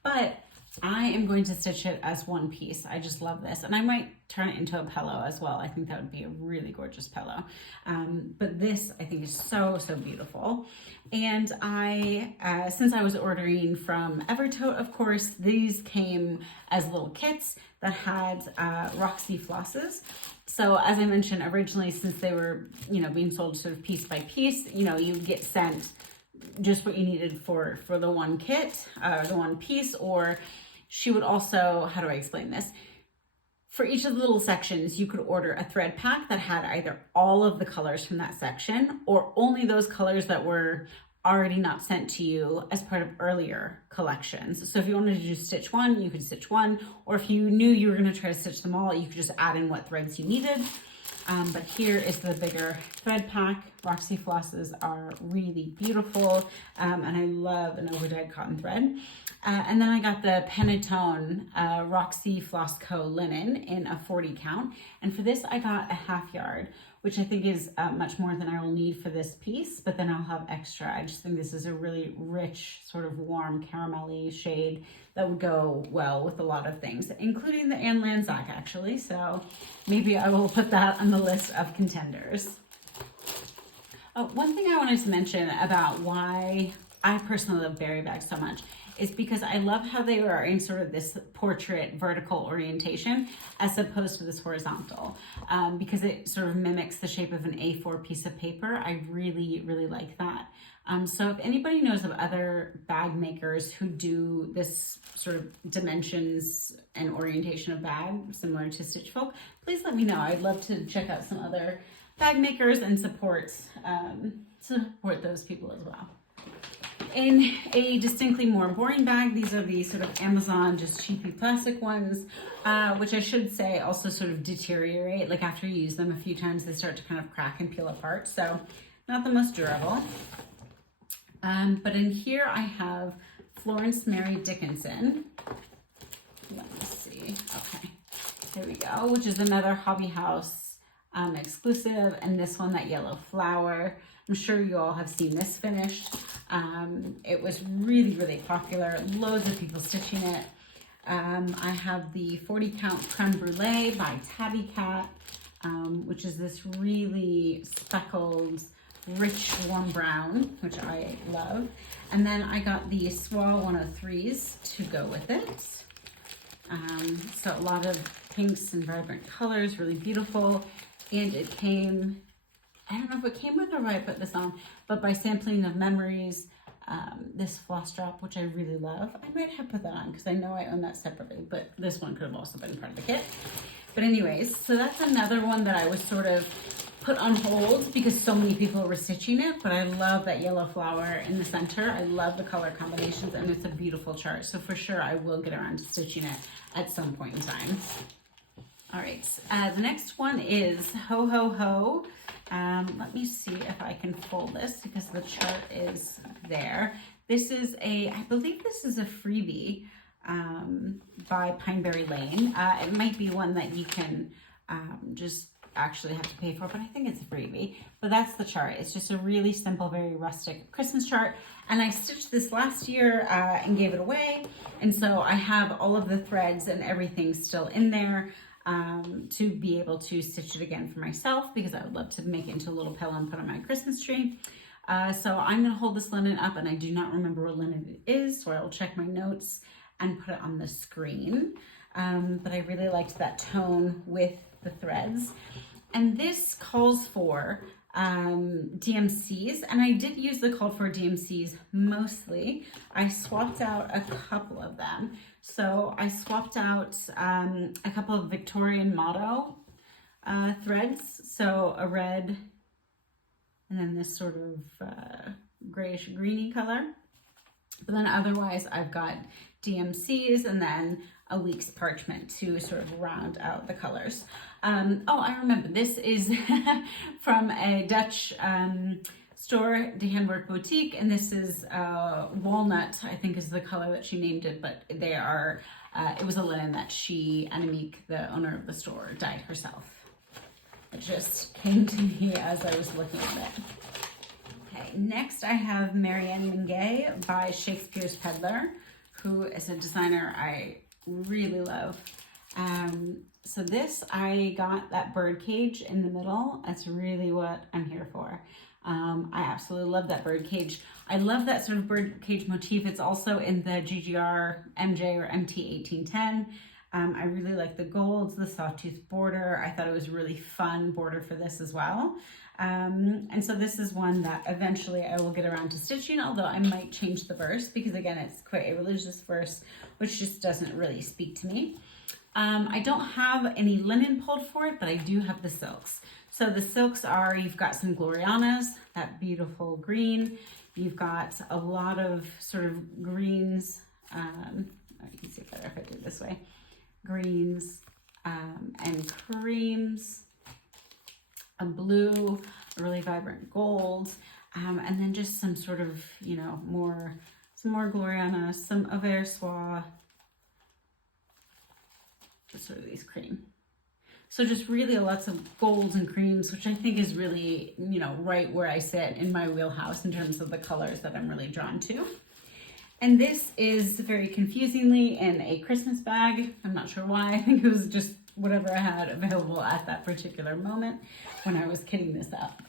But I am going to stitch it as one piece. I just love this. And I might turn it into a pillow as well. I think that would be a really gorgeous pillow. But this I think is so, so beautiful. And since I was ordering from Evertote, of course, these came as little kits that had Roxy flosses. So as I mentioned originally, since they were, you know, being sold sort of piece by piece, you know, you'd get sent just what you needed for the one kit, the one piece, or she would also, how do I explain this? For each of the little sections, you could order a thread pack that had either all of the colors from that section or only those colors that were already not sent to you as part of earlier collections. So if you wanted to just stitch one, you could stitch one, or if you knew you were going to try to stitch them all, you could just add in what threads you needed. But here is the bigger thread pack. Roxy flosses are really beautiful, and I love an overdyed cotton thread. And then I got the Pantone Roxy Floss Co. linen in a 40 count. And for this, I got a half yard, which I think is much more than I will need for this piece, but then I'll have extra. I just think this is a really rich, sort of warm caramelly shade that would go well with a lot of things, including the Anne Lanzac actually. So maybe I will put that on the list of contenders. Oh, one thing I wanted to mention about why I personally love berry bags so much is because I love how they are in sort of this portrait vertical orientation as opposed to this horizontal, because it sort of mimics the shape of an A4 piece of paper. I really, really like that. So if anybody knows of other bag makers who do this sort of dimensions and orientation of bag similar to Stitch Folk, please let me know. I'd love to check out some other bag makers and support those people as well. In a distinctly more boring bag, these are the sort of Amazon just cheapy plastic ones, which I should say also sort of deteriorate. Like after you use them a few times, they start to kind of crack and peel apart. So not the most durable. But in here I have Florence Mary Dickinson. Let me see. Okay, there we go, which is another Hobby House exclusive. And this one, that yellow flower. I'm sure you all have seen this finished. It was really, really popular. Loads of people stitching it. I have the 40 count Creme Brulee by Tabby Cat, which is this really speckled, rich, warm brown, which I love. And then I got the Swirl 103s to go with it. So a lot of pinks and vibrant colors, really beautiful. And it came, I don't know if it came with or I put this on, but by Sampling of Memories, this floss drop, which I really love. I might have put that on because I know I own that separately, but this one could have also been part of the kit. But anyways, so that's another one that I was sort of put on hold because so many people were stitching it, but I love that yellow flower in the center. I love the color combinations, and it's a beautiful chart. So for sure, I will get around to stitching it at some point in time. All right, the next one is Ho Ho Ho. Let me see if I can fold this because the chart is there. This is I believe this is a freebie by Pineberry Lane. It might be one that you can just actually have to pay for, but I think it's a freebie. But that's the chart. It's just a really simple, very rustic Christmas chart. And I stitched this last year and gave it away. And so I have all of the threads and everything still in there to be able to stitch it again for myself, because I would love to make it into a little pillow and put on my Christmas tree. So I'm gonna hold this linen up, and I do not remember what linen it is, so I will check my notes and put it on the screen. But I really liked that tone with the threads. And this calls for DMCs, and I did use the call for DMCs mostly. I swapped out a couple of them. So I swapped out a couple of Victorian motto threads. So a red, and then this sort of grayish greeny color. But then otherwise I've got DMCs and then a week's parchment to sort of round out the colors. Oh, I remember, this is from a Dutch store, De Handwerk Boutique, and this is walnut, I think is the color that she named it, but they are, it was a linen that she, Annemiek, the owner of the store, dyed herself. It just came to me as I was looking at it. Okay, next I have Marianne Minguet by Shakespeare's Peddler, who is a designer I really love. So this, I got that bird cage in the middle. That's really what I'm here for. I absolutely love that bird cage. I love that sort of bird cage motif. It's also in the GGR MJ or MT 1810. I really like the golds, the sawtooth border. I thought it was a really fun border for this as well. And so this is one that eventually I will get around to stitching, although I might change the verse because again, it's quite a religious verse, which just doesn't really speak to me. I don't have any linen pulled for it, but I do have the silks. So the silks are, you've got some Glorianas, that beautiful green. You've got a lot of sort of greens. You can see it better if I do it this way. Greens and creams, a blue, a really vibrant gold, and then just some sort of, you know, some more Gloriana, some Aversois, sort of these cream. So just really lots of golds and creams, which I think is really, you know, right where I sit in my wheelhouse in terms of the colors that I'm really drawn to. And this is very confusingly in a Christmas bag. I'm not sure why. I think it was just whatever I had available at that particular moment when I was kitting this up.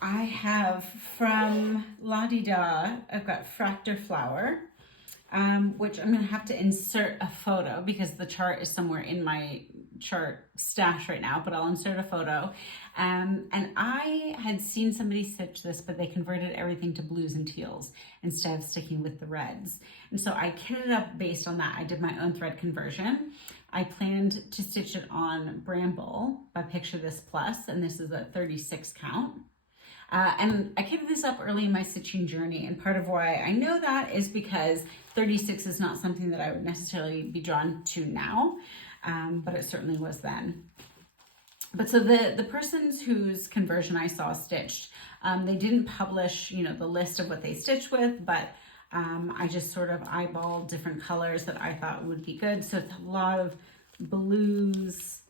I have from La Di Da, I've got Fractor Flower, which I'm gonna have to insert a photo because the chart is somewhere in my chart stash right now, but I'll insert a photo. And I had seen somebody stitch this, but they converted everything to blues and teals instead of sticking with the reds. And so I kitted up based on that. I did my own thread conversion. I planned to stitch it on Bramble by Picture This Plus, and this is a 36 count. And I kitted this up early in my stitching journey, and part of why I know that is because 36 is not something that I would necessarily be drawn to now, but it certainly was then. But so the persons whose conversion I saw stitched, they didn't publish, you know, the list of what they stitched with, but I just sort of eyeballed different colors that I thought would be good. So it's a lot of blues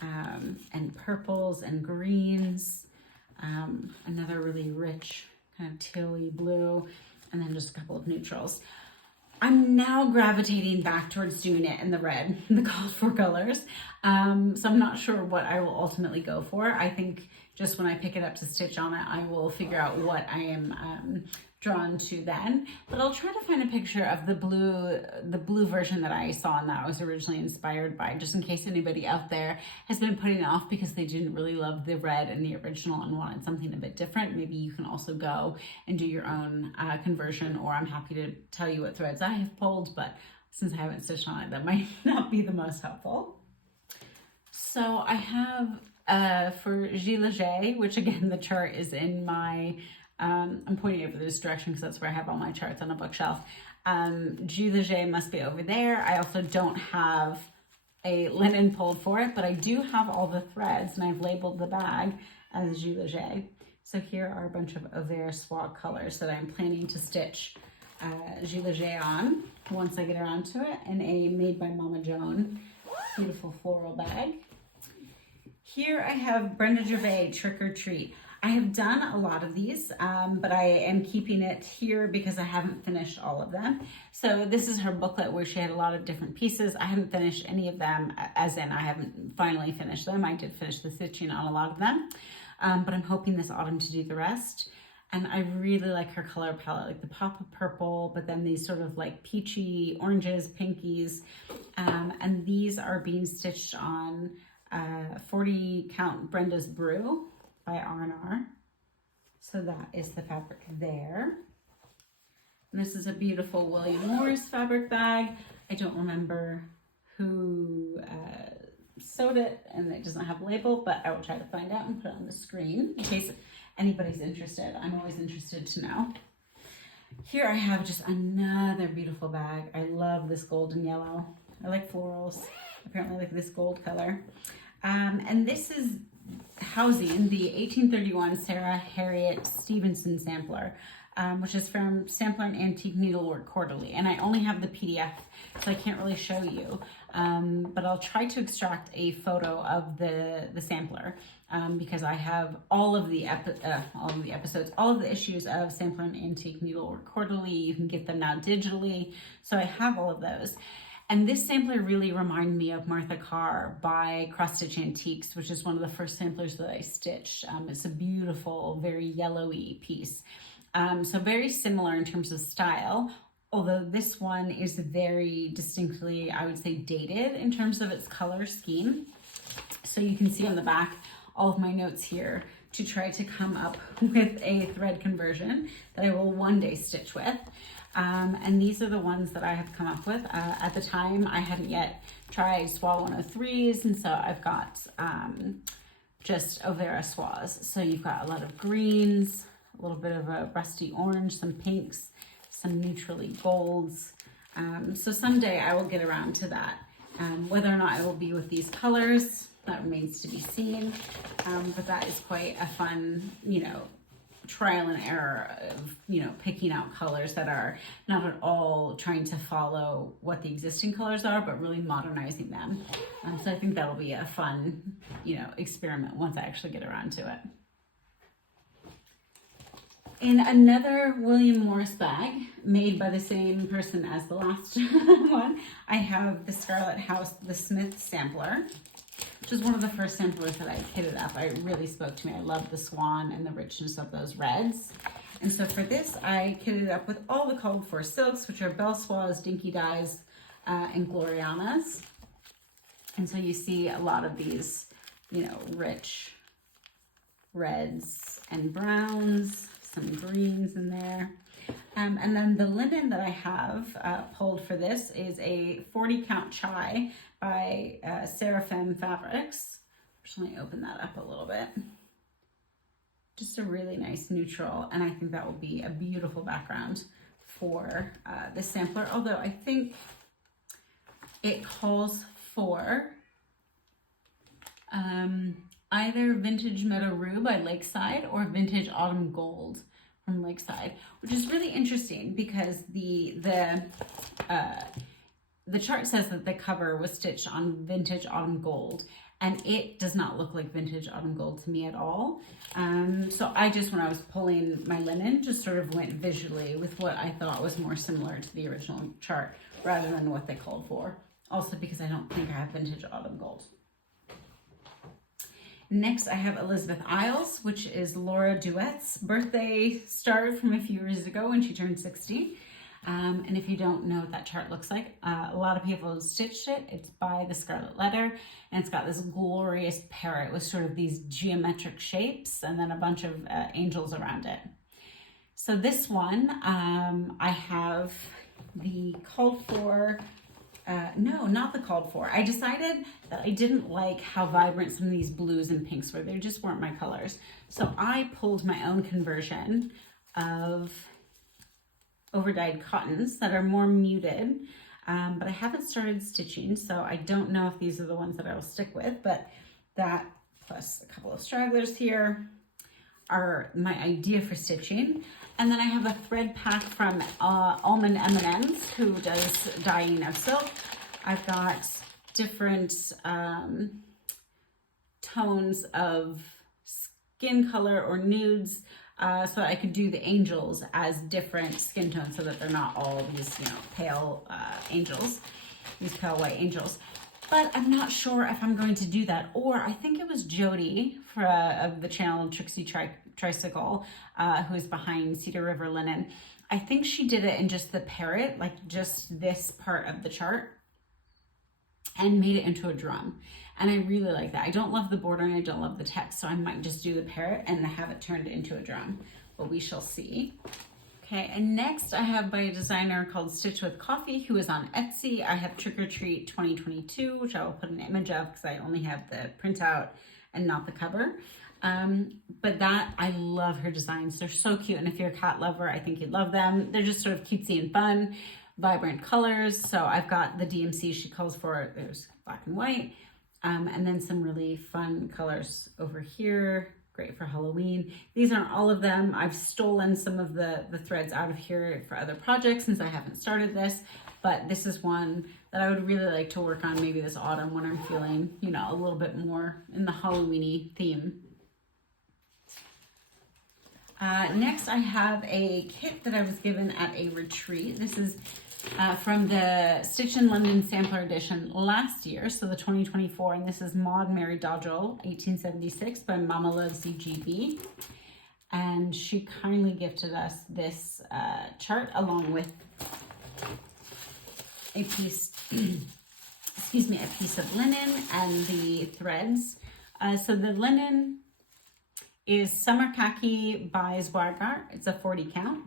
and purples and greens, another really rich kind of tealy blue, and then just a couple of neutrals. I'm now gravitating back towards doing it in the red, the called for colors. So I'm not sure what I will ultimately go for. I think just when I pick it up to stitch on it, I will figure out what I am drawn to then. But I'll try to find a picture of the blue version that I saw and that I was originally inspired by, just in case anybody out there has been putting it off because they didn't really love the red in the original and wanted something a bit different. Maybe you can also go and do your own conversion, or I'm happy to tell you what threads I have pulled, but since I haven't stitched on it, that might not be the most helpful. So I have for Gilles Leger, which again, the chart is in my, I'm pointing over this direction because that's where I have all my charts on a bookshelf. Gilles Leger must be over there. I also don't have a linen pulled for it, but I do have all the threads, and I've labeled the bag as Gilles Leger. So here are a bunch of Auvert Soie colors that I'm planning to stitch Gilles Leger on once I get around to it, in a Made by Mama Joan beautiful floral bag. Here I have Brenda Gervais Trick or Treat. I have done a lot of these, but I am keeping it here because I haven't finished all of them. So this is her booklet where she had a lot of different pieces. I haven't finished any of them, as in I haven't finally finished them. I did finish the stitching on a lot of them, but I'm hoping this autumn to do the rest. And I really like her color palette, like the pop of purple, but then these sort of like peachy oranges, pinkies. And these are being stitched on 40 count Brenda's Brew by R&R. So that is the fabric there. And this is a beautiful William Morris fabric bag. I don't remember who sewed it, and it doesn't have a label, but I will try to find out and put it on the screen in case anybody's interested. I'm always interested to know. Here I have just another beautiful bag. I love this golden yellow. I like florals. Apparently I like this gold color. And this is housing the 1831 Sarah Harriet Stevenson sampler, which is from Sampler and Antique Needlework Quarterly. And I only have the PDF, so I can't really show you. But I'll try to extract a photo of the sampler, because I have all of the episodes, all of the issues of Sampler and Antique Needlework Quarterly. You can get them now digitally. So I have all of those. And this sampler really reminded me of Martha Carr by Cross Stitch Antiques, which is one of the first samplers that I stitched. It's a beautiful, very yellowy piece. So very similar in terms of style, although this one is very distinctly, I would say, dated in terms of its color scheme. So you can see on the back all of my notes here to try to come up with a thread conversion that I will one day stitch with. And these are the ones that I have come up with. At the time, I hadn't yet tried Soie 103s, and so I've got just Auvert Soies. So you've got a lot of greens, a little bit of a rusty orange, some pinks, some neutrally golds. So someday I will get around to that. Whether or not I will be with these colors, that remains to be seen. But that is quite a fun, trial and error of, picking out colors that are not at all trying to follow what the existing colors are, but really modernizing them. So I think that'll be a fun, experiment once I actually get around to it. In another William Morris bag, made by the same person as the last one, I have the Scarlet House, the Smith sampler, which is one of the first samplers that I kitted up. It really spoke to me. I love the swan and the richness of those reds. And so for this, I kitted it up with all the called for silks, which are Belle Soies, Dinky Dyes, and Glorianas. And so you see a lot of these, rich reds and browns, some greens in there. And then the linen that I have pulled for this is a 40 count chai by Seraphim Fabrics. Just let me open that up a little bit. Just a really nice neutral, and I think that will be a beautiful background for this sampler, although I think it calls for either Vintage Meadow Rue by Lakeside or Vintage Autumn Gold from Lakeside, which is really interesting because the chart says that the cover was stitched on Vintage Autumn Gold, and it does not look like Vintage Autumn Gold to me at all. So I just, when I was pulling my linen, just sort of went visually with what I thought was more similar to the original chart rather than what they called for. Also because I don't think I have Vintage Autumn Gold. Next, I have Elizabeth Isles, which is Laura Duet's birthday start from a few years ago when she turned 60. And if you don't know what that chart looks like, a lot of people have stitched it. It's by the Scarlet Letter, and it's got this glorious parrot with sort of these geometric shapes and then a bunch of angels around it. So this one, I have the called for no, not the called for. I decided that I didn't like how vibrant some of these blues and pinks were. They just weren't my colors. So I pulled my own conversion of overdyed cottons that are more muted, but I haven't started stitching, so I don't know if these are the ones that I will stick with, but that plus a couple of stragglers here are my idea for stitching. And then I have a thread pack from Almond M&M's, who does dyeing of silk. I've got different tones of skin color or nudes, so I could do the angels as different skin tones so that they're not all these, you know, pale angels, these pale white angels. But I'm not sure if I'm going to do that. Or I think it was Jody of the channel Trixie Tricycle, who is behind Cedar River Linen. I think she did it in just the parrot, like just this part of the chart, and made it into a drum. And I really like that. I don't love the border and I don't love the text, so I might just do the parrot and have it turned into a drum, but we shall see. Okay, and next I have by a designer called Stitch with Coffee, who is on Etsy. I have Trick or Treat 2022, which I will put an image of because I only have the printout and not the cover. But that, I love her designs. They're so cute, and if you're a cat lover, I think you'd love them. They're just sort of cutesy and fun, vibrant colors. So I've got the DMC she calls for. There's black and white, and then some really fun colors over here. Great for Halloween. These aren't all of them. I've stolen some of the threads out of here for other projects since I haven't started this, but this is one that I would really like to work on maybe this autumn when I'm feeling, you know, a little bit more in the Halloween-y theme. Next, I have a kit that I was given at a retreat. This is from the Stitch in London Sampler Edition last year, so the 2024, and this is Maud Mary Dodgel, 1876 by Mama Loves GB. And she kindly gifted us this chart along with a piece, excuse me, a piece of linen and the threads. So the linen is Summer Khaki by Zweigart. It's a 40 count.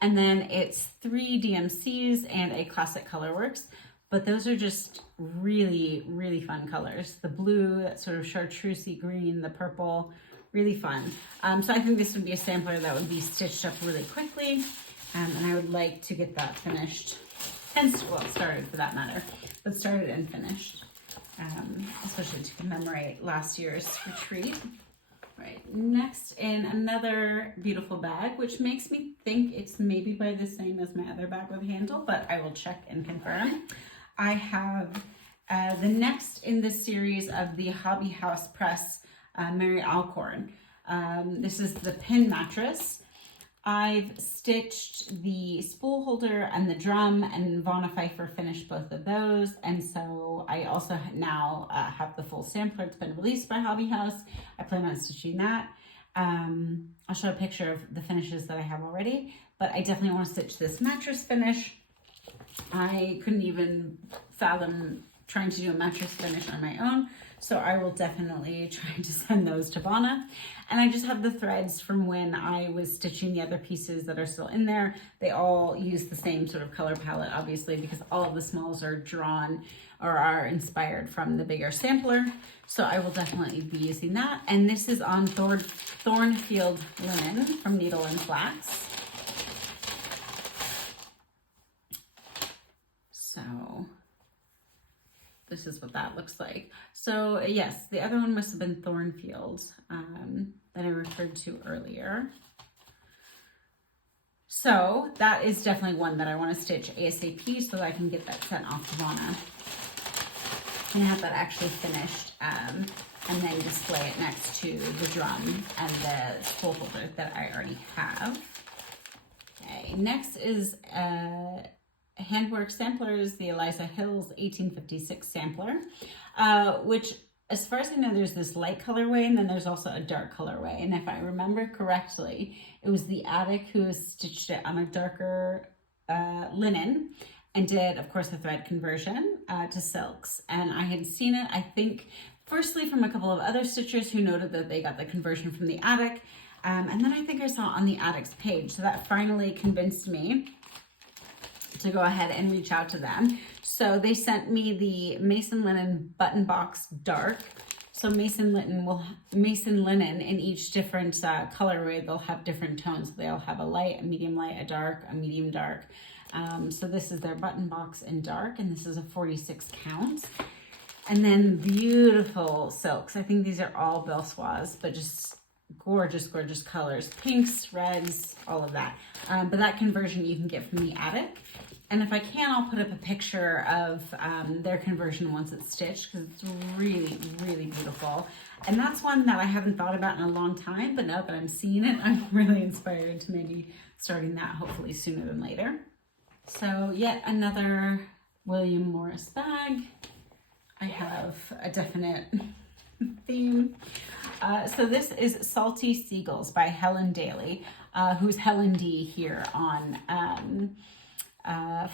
And then it's 3 DMCs and a Classic Colorworks, but those are just really, really fun colors. The blue, that sort of chartreusey green, the purple, really fun. So I think this would be a sampler that would be stitched up really quickly, and I would like to get that finished, started for that matter, but started and finished, especially to commemorate last year's retreat. Right, next in another beautiful bag, which makes me think it's maybe by the same as my other bag with handle, but I will check and confirm. I have the next in this series of the Hobby House Press Mary Alcorn. This is the pin mattress. I've stitched the spool holder and the drum, and Vonna Pfeiffer finished both of those. And so I also now have the full sampler. It's been released by Hobby House. I plan on stitching that. I'll show a picture of the finishes that I have already, but I definitely want to stitch this mattress finish. I couldn't even fathom trying to do a mattress finish on my own, so I will definitely try to send those to Vonna. And I just have the threads from when I was stitching the other pieces that are still in there. They all use the same sort of color palette, obviously, because all of the smalls are drawn or are inspired from the bigger sampler. So I will definitely be using that. And this is on Thornfield Linen from Needle and Flax. So this is what that looks like. So yes, the other one must have been Thornfield that I referred to earlier. So that is definitely one that I want to stitch ASAP so that I can get that sent off to Vonna and have that actually finished, and then display it next to the drum and the spool holder that I already have. Okay, next is Handwork Samplers, the Eliza Hills 1856 sampler, which, as far as I know, there's this light colorway and then there's also a dark colorway. And if I remember correctly, it was the Attic who stitched it on a darker linen and did, of course, the thread conversion to silks. And I had seen it, I think, firstly from a couple of other stitchers who noted that they got the conversion from the Attic. And then I think I saw it on the Attic's page. So that finally convinced me to go ahead and reach out to them. So they sent me the Mason Linen Button Box Dark. So Mason Linen in each different colorway, they'll have different tones. They'll have a light, a medium light, a dark, a medium dark. So this is their button box in dark, and this is a 46 count. And then beautiful silks. I think these are all Belsoise, but just gorgeous, gorgeous colors. Pinks, reds, all of that. But that conversion you can get from the attic. And if I can, I'll put up a picture of their conversion once it's stitched, because it's really, really beautiful. And that's one that I haven't thought about in a long time, but now that I'm seeing it, I'm really inspired to maybe starting that hopefully sooner than later. So yet another William Morris bag. I have a definite theme. So this is Salty Seagulls by Helen Daly, who's Helen D here on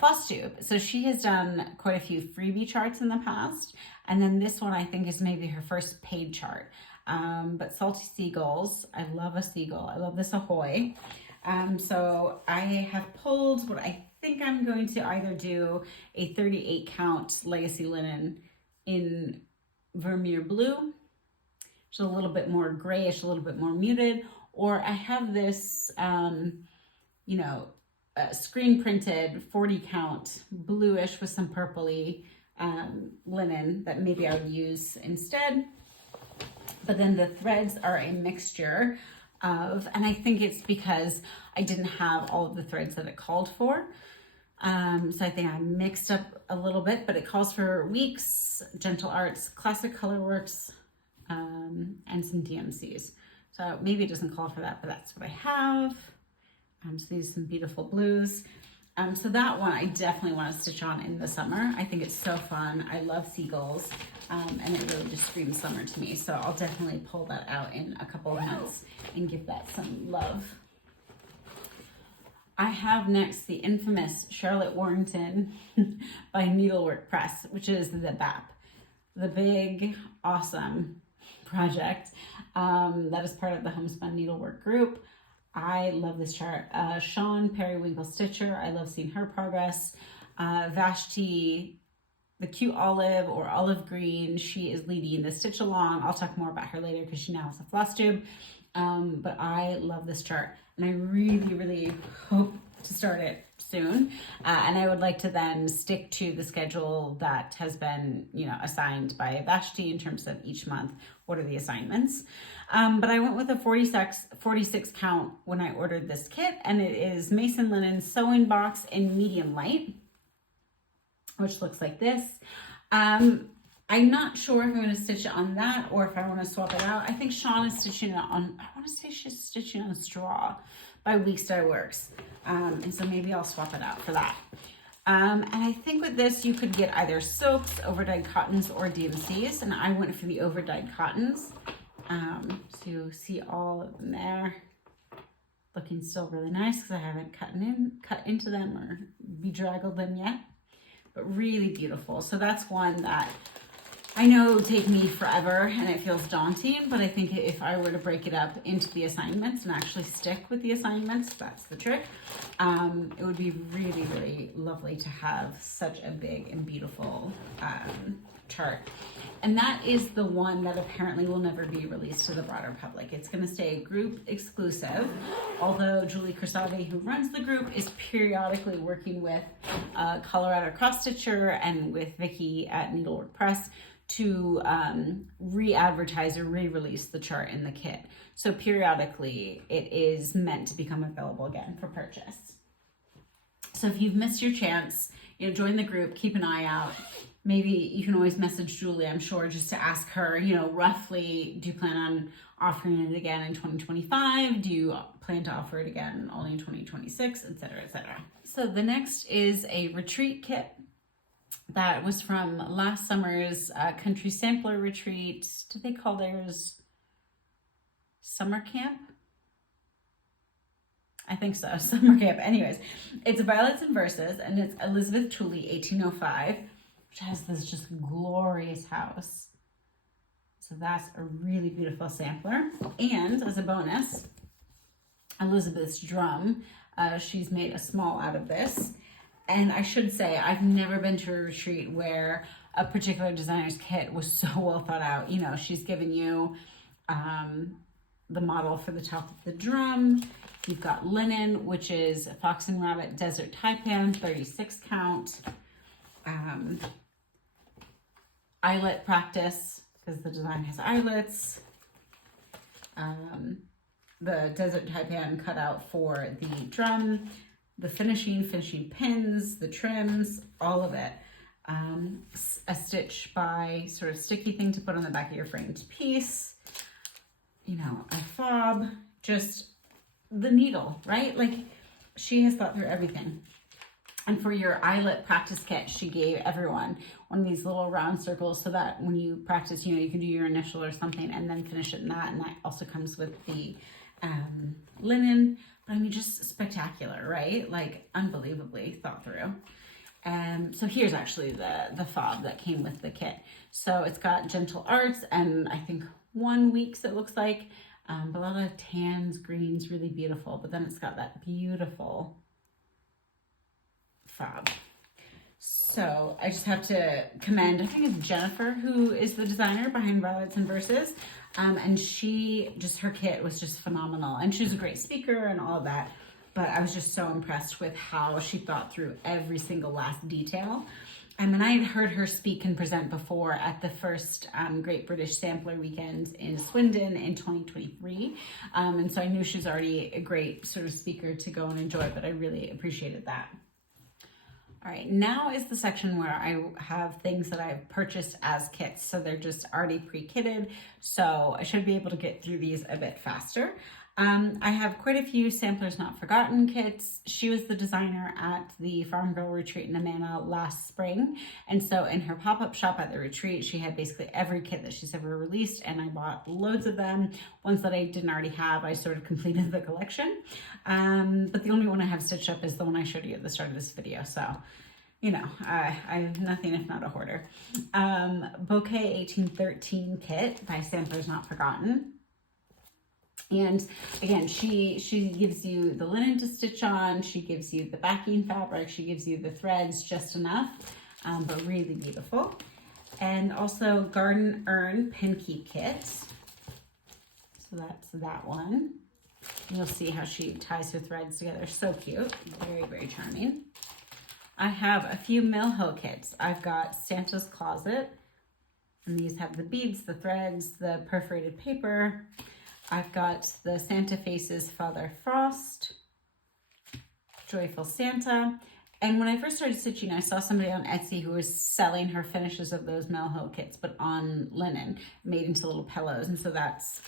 Flosstube. So she has done quite a few freebie charts in the past, and then this one I think is maybe her first paid chart. But Salty Seagulls, I love a seagull. I love this Ahoy. So I have pulled what I think I'm going to either do a 38 count Legacy Linen in Vermeer Blue, which is a little bit more grayish, a little bit more muted, or I have this, you know, screen printed 40 count bluish with some purpley linen that maybe I would use instead. But then the threads are a mixture of, and I think it's because I didn't have all of the threads that it called for. So I think I mixed up a little bit, but it calls for Weeks, Gentle Arts, Classic Colorworks, and some DMCs. So maybe it doesn't call for that, but that's what I have. So these are some beautiful blues. So that one I definitely want to stitch on in the summer. I think it's so fun. I love seagulls, and it really just screams summer to me. So I'll definitely pull that out in a couple of months and give that some love. I have next the infamous Charlotte Warrington by Needlework Press, which is the BAP, the big, awesome project that is part of the Homespun Needlework group. I love this chart. Sean Periwinkle Stitcher, I love seeing her progress. Vashti, the cute olive or olive green, she is leading the stitch along. I'll talk more about her later because she now has a Flosstube. But I love this chart, and I really, really hope to start it soon. And I would like to then stick to the schedule that has been, you know, assigned by Vashti in terms of each month. What are the assignments? But I went with a 46 count when I ordered this kit, and it is Mason Linen Sewing Box in medium light, which looks like this. I'm not sure if I'm going to stitch it on that or if I want to swap it out. I think Sean is stitching it on, I want to say she's stitching on Straw by Weeks Dye Works. And so maybe I'll swap it out for that. And I think with this, you could get either silks, overdyed cottons, or DMCs. And I went for the overdyed cottons. So you see all of them there. Looking still really nice because I haven't cut into them or bedraggled them yet. But really beautiful. So that's one that I know it would take me forever and it feels daunting, but I think if I were to break it up into the assignments and actually stick with the assignments, that's the trick. It would be really, really lovely to have such a big and beautiful chart. And that is the one that apparently will never be released to the broader public. It's going to stay group exclusive, although Julie Crisati, who runs the group, is periodically working with Colorado Cross Stitcher and with Vicky at Needlework Press to re-advertise or re-release the chart in the kit. So periodically it is meant to become available again for purchase. So if you've missed your chance, you know, join the group, keep an eye out. Maybe you can always message Julie, I'm sure, just to ask her, you know, roughly, do you plan on offering it again in 2025? Do you plan to offer it again only in 2026, et cetera, et cetera. So the next is a retreat kit that was from last summer's Country Sampler Retreat. Did they call theirs summer camp? I think so, summer camp. Anyways, it's Violets and Verses, and it's Elizabeth Tooley, 1805, which has this just glorious house. So that's a really beautiful sampler. And as a bonus, Elizabeth's drum, she's made a small out of this. And I should say, I've never been to a retreat where a particular designer's kit was so well thought out. You know, she's given you the model for the top of the drum. You've got linen, which is Fox and Rabbit Desert Taipan, 36 count. Eyelet practice, because the design has eyelets. The Desert Taipan cut out for the drum, the finishing pins, the trims, all of it. A stitch by sort of sticky thing to put on the back of your framed piece. You know, a fob, just the needle, right? Like, she has thought through everything. And for your eyelet practice kit, she gave everyone one of these little round circles so that when you practice, you know, you can do your initial or something and then finish it in that. And that also comes with the linen. But I mean, just spectacular, right? Like, unbelievably thought through. So here's actually the fob that came with the kit. So it's got gentle arts and I think 1 weeks it looks like, but a lot of tans, greens, really beautiful. But then it's got that beautiful fob. So I just have to commend, I think it's Jennifer, who is the designer behind Violets and Verses. And her kit was just phenomenal. And she was a great speaker and all of that. But I was just so impressed with how she thought through every single last detail. And I had heard her speak and present before at the first Great British Sampler Weekend in Swindon in 2023. And so I knew she was already a great sort of speaker to go and enjoy, but I really appreciated that. All right, now is the section where I have things that I've purchased as kits. So they're just already pre-kitted. So I should be able to get through these a bit faster. I have quite a few Samplers Not Forgotten kits. She was the designer at the Farm Girl Retreat in Amana last spring. And so in her pop-up shop at the retreat, she had basically every kit that she's ever released, and I bought loads of them. Ones that I didn't already have, I sort of completed the collection. But the only one I have stitched up is the one I showed you at the start of this video. So, you know, I'm nothing if not a hoarder. Bouquet 1813 kit by Samplers Not Forgotten. And again, she gives you the linen to stitch on, she gives you the backing fabric, she gives you the threads just enough, but really beautiful. And also Garden Urn Pin Keep Kit. So that's that one. And you'll see how she ties her threads together. So cute, very, very charming. I have a few Mill Hill kits. I've got Santa's Closet, and these have the beads, the threads, the perforated paper. I've got the Santa Faces Father Frost, Joyful Santa. And when I first started stitching, I saw somebody on Etsy who was selling her finishes of those Mill Hill kits, but on linen, made into little pillows. And so that's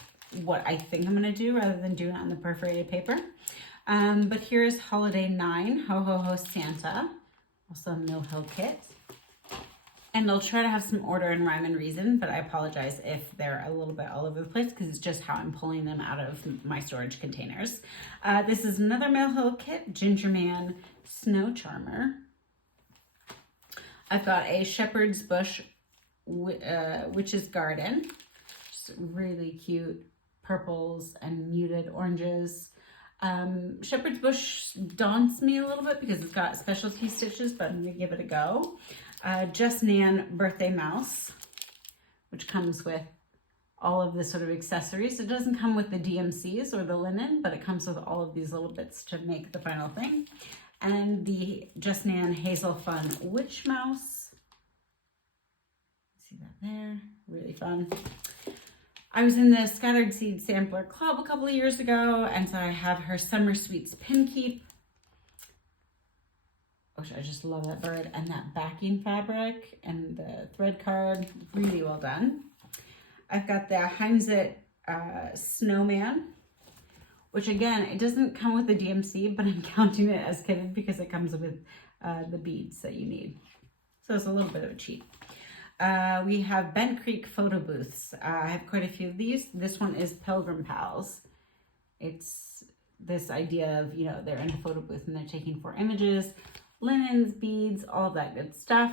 what I think I'm gonna do rather than doing it on the perforated paper. But here's Holiday 9, Ho Ho Ho Santa, also a Mill Hill kit. And I'll try to have some order and rhyme and reason, but I apologize if they're a little bit all over the place because it's just how I'm pulling them out of my storage containers. This is another Mill Hill kit, Ginger Man Snow Charmer. I've got a Shepherd's Bush Witch's Garden. Just really cute purples and muted oranges. Shepherd's Bush daunts me a little bit because it's got specialty stitches, but I'm gonna give it a go. Just Nan Birthday Mouse, which comes with all of the sort of accessories. It doesn't come with the DMCs or the linen, but it comes with all of these little bits to make the final thing. And the Just Nan Hazel Fun Witch Mouse. See that there? Really fun. I was in the Scattered Seed Sampler Club a couple of years ago, and so I have her Summer Sweets Pin Keep. Which I just love that bird, and that backing fabric and the thread card, really well done. I've got the Heimsit Snowman, which again, it doesn't come with the DMC, but I'm counting it as kitted because it comes with the beads that you need. So it's a little bit of a cheat. We have Bent Creek photo booths. I have quite a few of these. This one is Pilgrim Pals. It's this idea of, you know, they're in a photo booth and they're taking 4 images. Linens, beads, all that good stuff.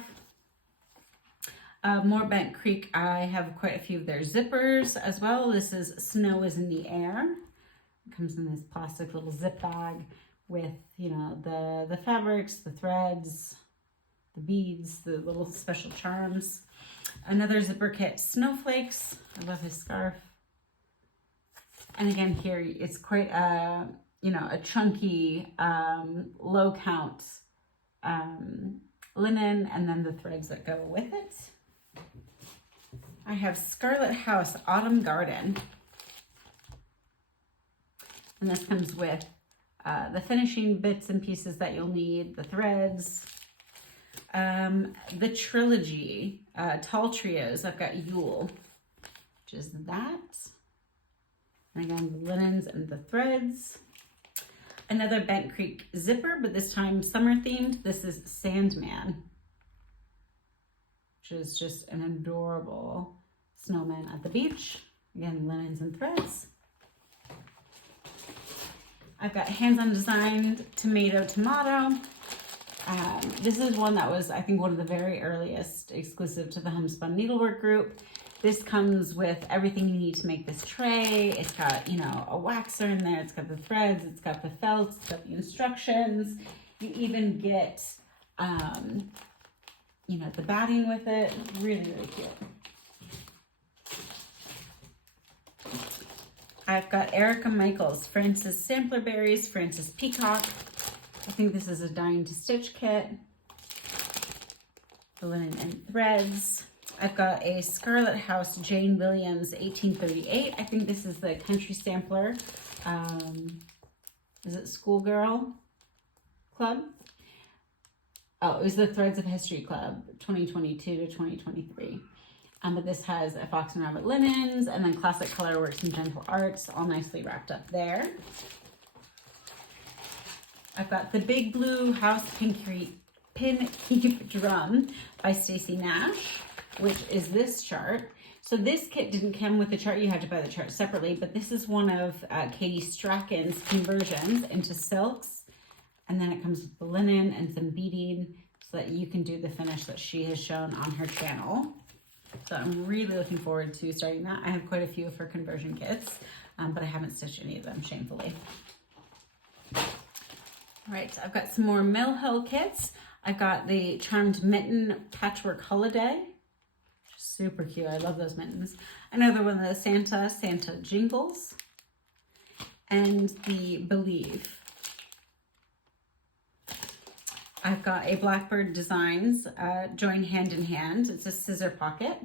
More Bent Creek, I have quite a few of their zippers as well. This is Snow is in the Air. It comes in this plastic little zip bag with, you know, the fabrics, the threads, the beads, the little special charms. Another zipper kit, snowflakes. I love his scarf. And again, here it's quite a, you know, a chunky, low count linen, and then the threads that go with it. I have Scarlet House Autumn Garden. And this comes with the finishing bits and pieces that you'll need, the threads. The Trilogy, Tall Trios, I've got Yule, which is that. And again, the linens and the threads. Another Bent Creek zipper, but this time summer themed. This is Sandman, which is just an adorable snowman at the beach. Again, linens and threads. I've got Hands On Designed Tomato. This is one that was, I think, one of the very earliest exclusive to the Homespun Needlework group. This comes with everything you need to make this tray. It's got, you know, a waxer in there. It's got the threads. It's got the felts. It's got the instructions. You even get, you know, the batting with it. Really, really cute. I've got Erica Michaels, Frances Sampler Berries, Frances Peacock. I think this is a Dying to Stitch kit. The linen and threads. I've got a Scarlet House Jane Williams 1838. I think this is the Country Sampler. Is it Schoolgirl Club? Oh, it was the Threads of History Club 2022 to 2023. But this has a Fox and Rabbit linens, and then Classic Colorworks and Gentle Arts, all nicely wrapped up there. I've got the Big Blue House Pin Keep Drum by Stacey Nash, which is this chart. So this kit didn't come with the chart. You had to buy the chart separately, but this is one of Katie Strachan's conversions into silks. And then it comes with the linen and some beading so that you can do the finish that she has shown on her channel. So I'm really looking forward to starting that. I have quite a few of her conversion kits, but I haven't stitched any of them, shamefully. All right, I've got some more Mill Hill kits. I've got the Charmed Mitten Patchwork Holiday. Super cute. I love those mittens. Another one, the Santa Jingles. And the Believe. I've got a Blackbird Designs Join Hand in Hand. It's a scissor pocket.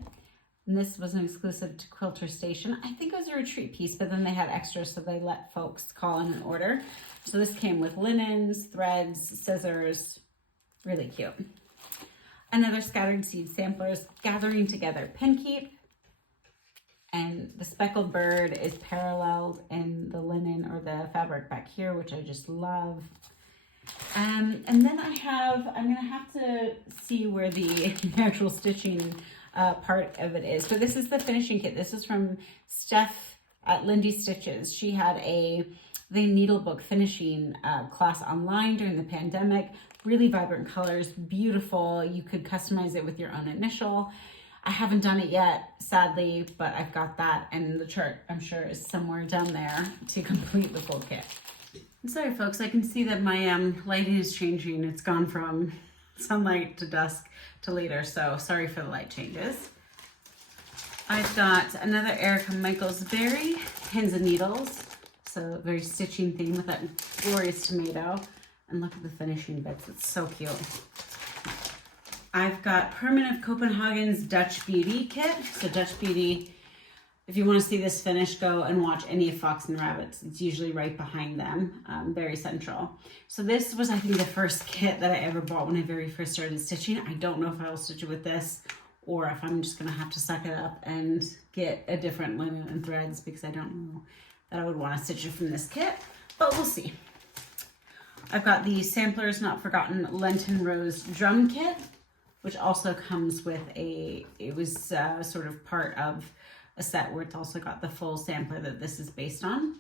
And this was an exclusive to Quilter Station. I think it was a retreat piece, but then they had extras, so they let folks call in an order. So this came with linens, threads, scissors. Really cute. Another Scattered Seed Samplers Gathering Together Pin Keep. And the Speckled Bird is paralleled in the linen or the fabric back here, which I just love. And then I'm going to have to see where the actual stitching part of it is. But this is the finishing kit. This is from Steph at Lindy Stitches. She had the needlebook finishing class online during the pandemic. Really vibrant colors, beautiful. You could customize it with your own initial. I haven't done it yet, sadly, but I've got that, and the chart, I'm sure, is somewhere down there to complete the full kit. I'm sorry, folks, I can see that my lighting is changing. It's gone from sunlight to dusk to later, so sorry for the light changes. I've got another Erica Michaels Berry, Pins and Needles, so very stitching theme with that glorious tomato. And look at the finishing bits, it's so cute. I've got Permanent Copenhagen's Dutch Beauty kit. So Dutch Beauty, if you want to see this finish, go and watch any of Fox and Rabbits. It's usually right behind them, very central. So this was, I think, the first kit that I ever bought when I very first started stitching. I don't know if I will stitch it with this or if I'm just gonna have to suck it up and get a different linen and threads because I don't know that I would want to stitch it from this kit, but we'll see. I've got the Samplers Not Forgotten Lenten Rose Drum Kit, which also comes with it was sort of part of a set where it's also got the full sampler that this is based on.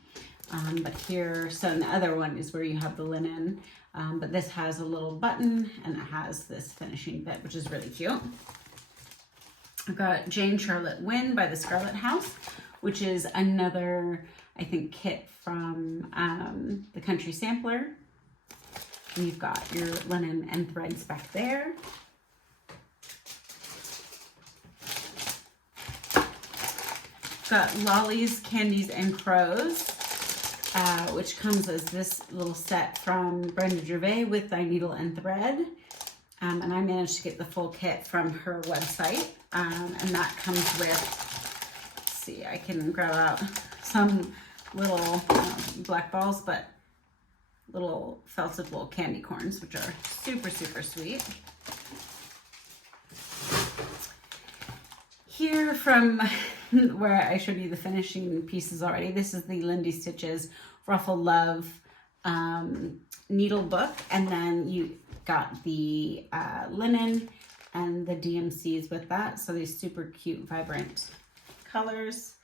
But here, so the other one is where you have the linen, but this has a little button and it has this finishing bit, which is really cute. I've got Jane Charlotte Wynn by the Scarlet House, which is another, I think, kit from the Country Sampler. And you've got your linen and threads back there. Got Lollies, Candies, and Crows, which comes as this little set from Brenda Gervais with Thy Needle and Thread. And I managed to get the full kit from her website. And that comes with, let's see, I can grab out some little black balls, but little felted wool candy corns, which are super, super sweet. Here from where I showed you the finishing pieces already, this is the Lindy Stitches Ruffle Love needle book, and then you got the linen and the DMCs with that, so these super cute vibrant colors.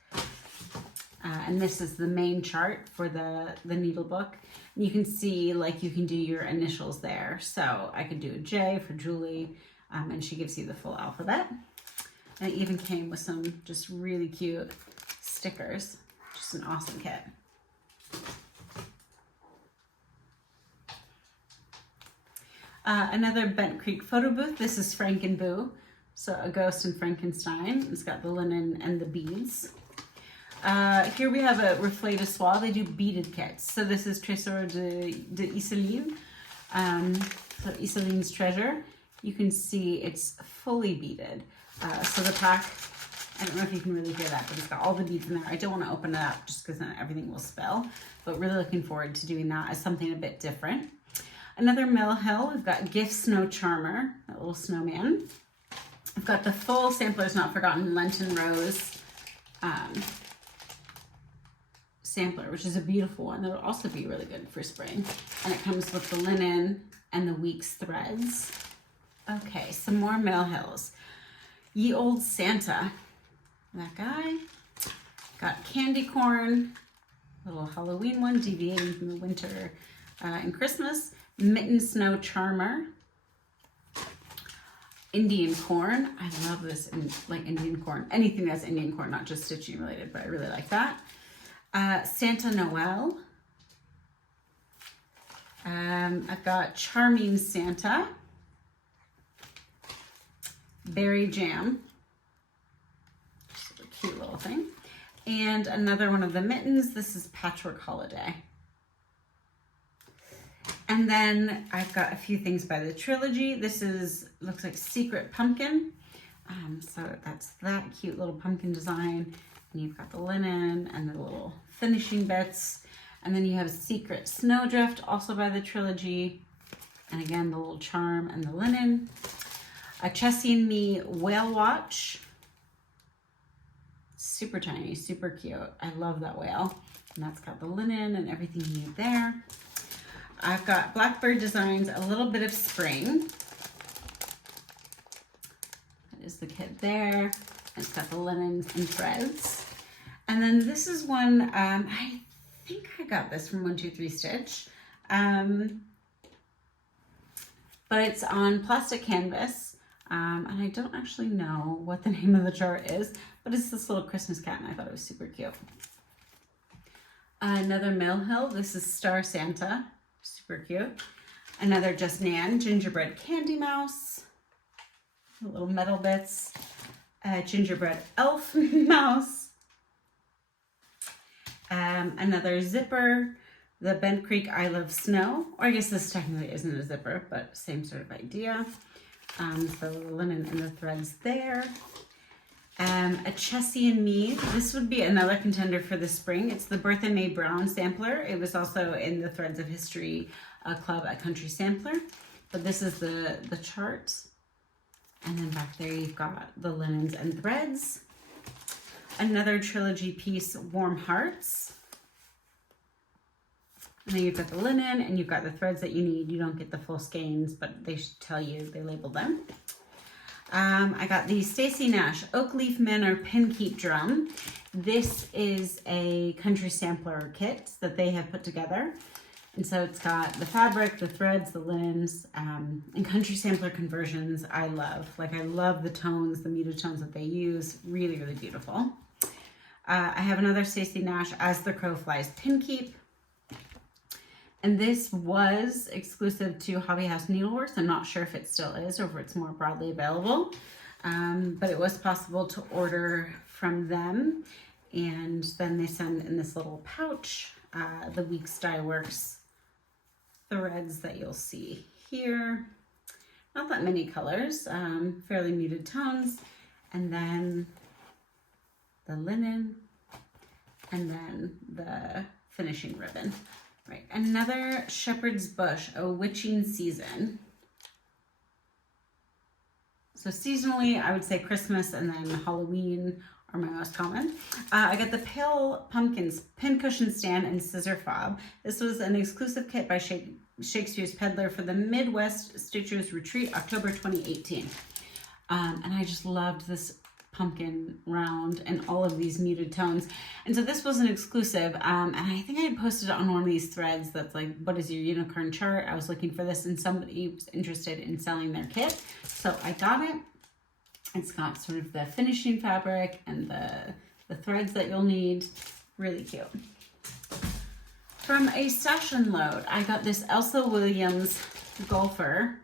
And this is the main chart for the needle book. You can see, like, you can do your initials there. So I could do a J for Julie, and she gives you the full alphabet. And it even came with some just really cute stickers. Just an awesome kit. Another Bent Creek photo booth. This is Frankenboo. So a ghost in Frankenstein. It's got the linen and the beads. Here we have a Reflet de Soie. They do beaded kits. So this is Trésor de Iseline. So Iseline's Treasure. You can see it's fully beaded. So the pack, I don't know if you can really hear that, but it's got all the beads in there. I don't want to open it up just because then everything will spill. But really looking forward to doing that as something a bit different. Another Mill Hill. We've got Gift Snow Charmer, that little snowman. I've got the full Samplers Not Forgotten Lenten Rose sampler, which is a beautiful one. That'll also be really good for spring. And it comes with the linen and the Weeks threads. Okay, some more Mill Hills. Ye Old Santa, that guy. Got Candy Corn, little Halloween one, deviating from the winter and Christmas. Mitten Snow Charmer. Indian corn. I love this, like Indian corn. Anything that's Indian corn, not just stitching related, but I really like that. Santa Noel. I've got Charming Santa. Berry Jam. Just a cute little thing. And another one of the mittens. This is Patchwork Holiday. And then I've got a few things by the Trilogy. This is, looks like Secret Pumpkin. So that's that cute little pumpkin design. And you've got the linen and the little finishing bits. And then you have Secret Snowdrift, also by the Trilogy. And again, the little charm and the linen. A Chessie and Me Whale Watch. Super tiny, super cute. I love that whale. And that's got the linen and everything you need there. I've got Blackbird Designs, A Little Bit of Spring. That is the kit there. It's got the linens and threads. And then this is one, I think I got this from 123 Stitch. But it's on plastic canvas. And I don't actually know what the name of the chart is, but it's this little Christmas cat and I thought it was super cute. Another Mill Hill, this is Star Santa. Super cute. Another Just Nan Gingerbread Candy Mouse. The little metal bits. Gingerbread Elf Mouse. Another zipper. The Bent Creek I Love Snow. Or I guess this technically isn't a zipper, but same sort of idea. So the linen and the threads there. A Chessie and Me. This would be another contender for the spring. It's the Bertha Mae Brown sampler. It was also in the Threads of History club at Country Sampler. But this is the chart. And then back there you've got the linens and threads. Another Trilogy piece, Warm Hearts. And then you've got the linen and you've got the threads that you need. You don't get the full skeins, but they should tell you, they label them. I got the Stacey Nash Oak Leaf Manor Pin Keep Drum. This is a Country Sampler kit that they have put together. And so it's got the fabric, the threads, the linens, and Country Sampler conversions I love. Like I love the tones, the muted tones that they use. Really, really beautiful. I have another Stacey Nash As the Crow Flies Pin Keep. And this was exclusive to Hobby House Needleworks. I'm not sure if it still is or if it's more broadly available. But it was possible to order from them. And then they send in this little pouch the Weeks Dye Works threads that you'll see here. Not that many colors, fairly muted tones. And then the linen, and then the finishing ribbon. Right, another shepherd's bush, a witching season. So seasonally, I would say Christmas and then Halloween are my most common. I got the Pale Pumpkins pincushion stand and scissor fob. This was an exclusive kit by Shakespeare's Peddler for the Midwest Stitchers Retreat, October 2018. And I just loved this pumpkin round and all of these muted tones. And so this was an exclusive, and I think I had posted it on one of these threads that's like, what is your unicorn chart? I was looking for this and somebody was interested in selling their kit. So I got it. It's got sort of the finishing fabric and the threads that you'll need. Really cute. From a Stash and Load, I got this Elsa Williams golfer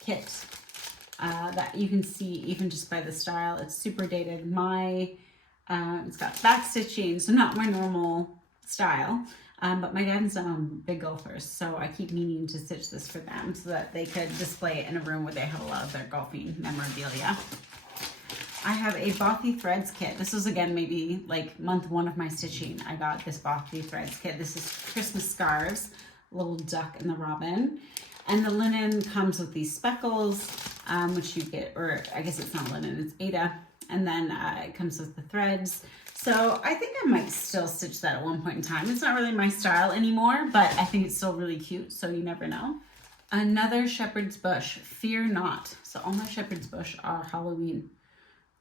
kit. That you can see even just by the style. It's super dated. It's got back stitching, so not my normal style, but my dad and son are big golfers, so I keep meaning to stitch this for them so that they could display it in a room where they have a lot of their golfing memorabilia. I have a Bothy Threads kit. This was, again, maybe like month 1 of my stitching. I got this Bothy Threads kit. This is Christmas scarves, little duck and the robin. And the linen comes with these speckles, which you get, or I guess it's not linen, it's Aida. And then it comes with the threads. So I think I might still stitch that at one point in time. It's not really my style anymore, but I think it's still really cute, so you never know. Another shepherd's bush, Fear Not. So all my shepherd's bush are Halloween.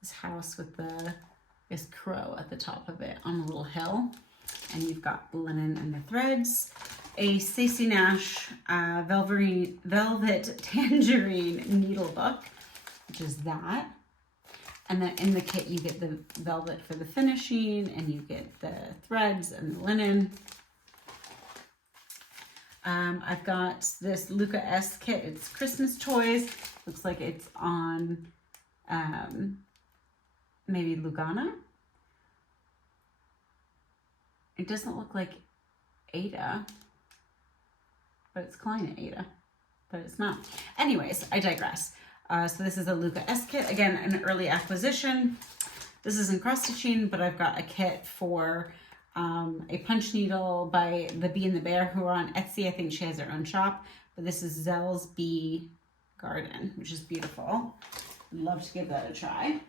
This house with this crow at the top of it on a little hill. And you've got the linen and the threads. A Stacey Nash Velvet Tangerine needle book, which is that. And then in the kit, you get the velvet for the finishing, and you get the threads and the linen. I've got this Luca S kit. It's Christmas toys. Looks like it's on maybe Lugana. It doesn't look like Aida, but it's Klein Aida, but it's not. Anyways, I digress. So this is a Luca S kit. Again, an early acquisition. This isn't cross stitching, but I've got a kit for a punch needle by the Bee and the Bear, who are on Etsy. I think she has her own shop, but this is Zell's Bee Garden, which is beautiful. I'd love to give that a try.